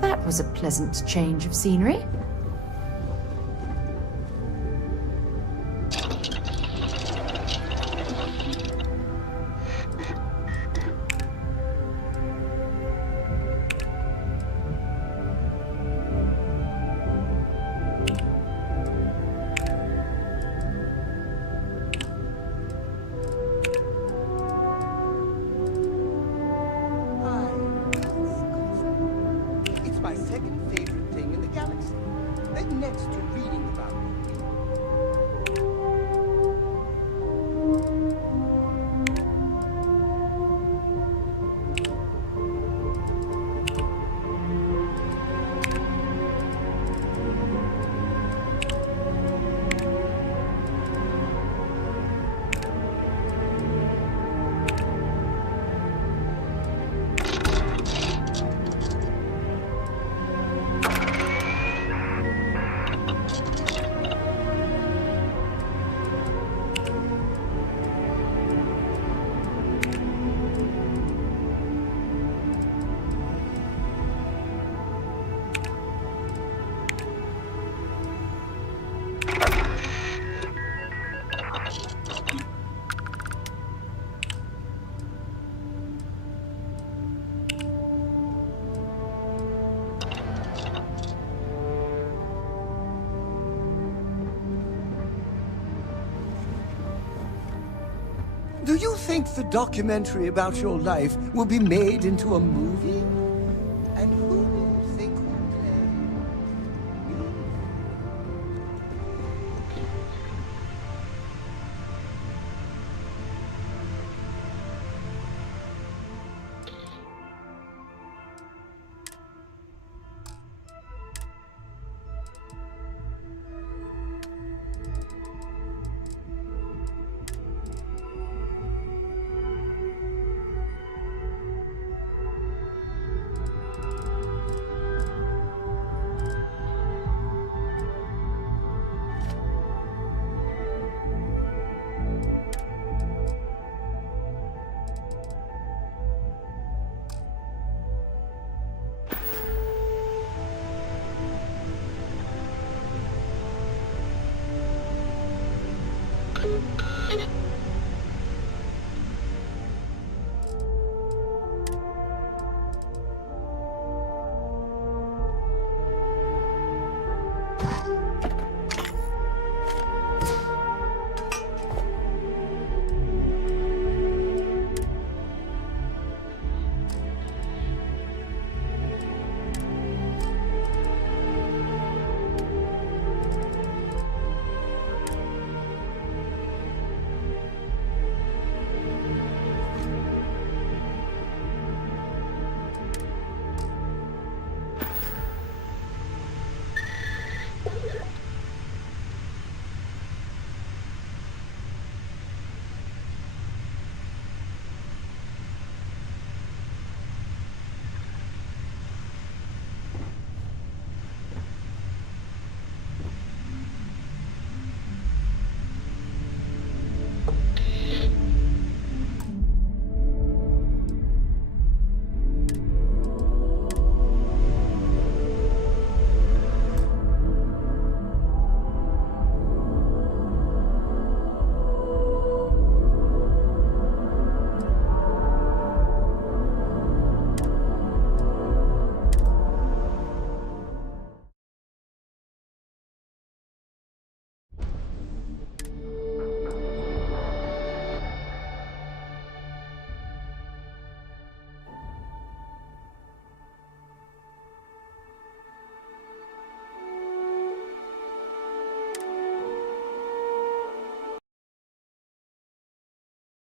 That was a pleasant change of scenery. It's my second favorite thing in the galaxy, next to reading about it. think the documentary about your life will be made into a movie?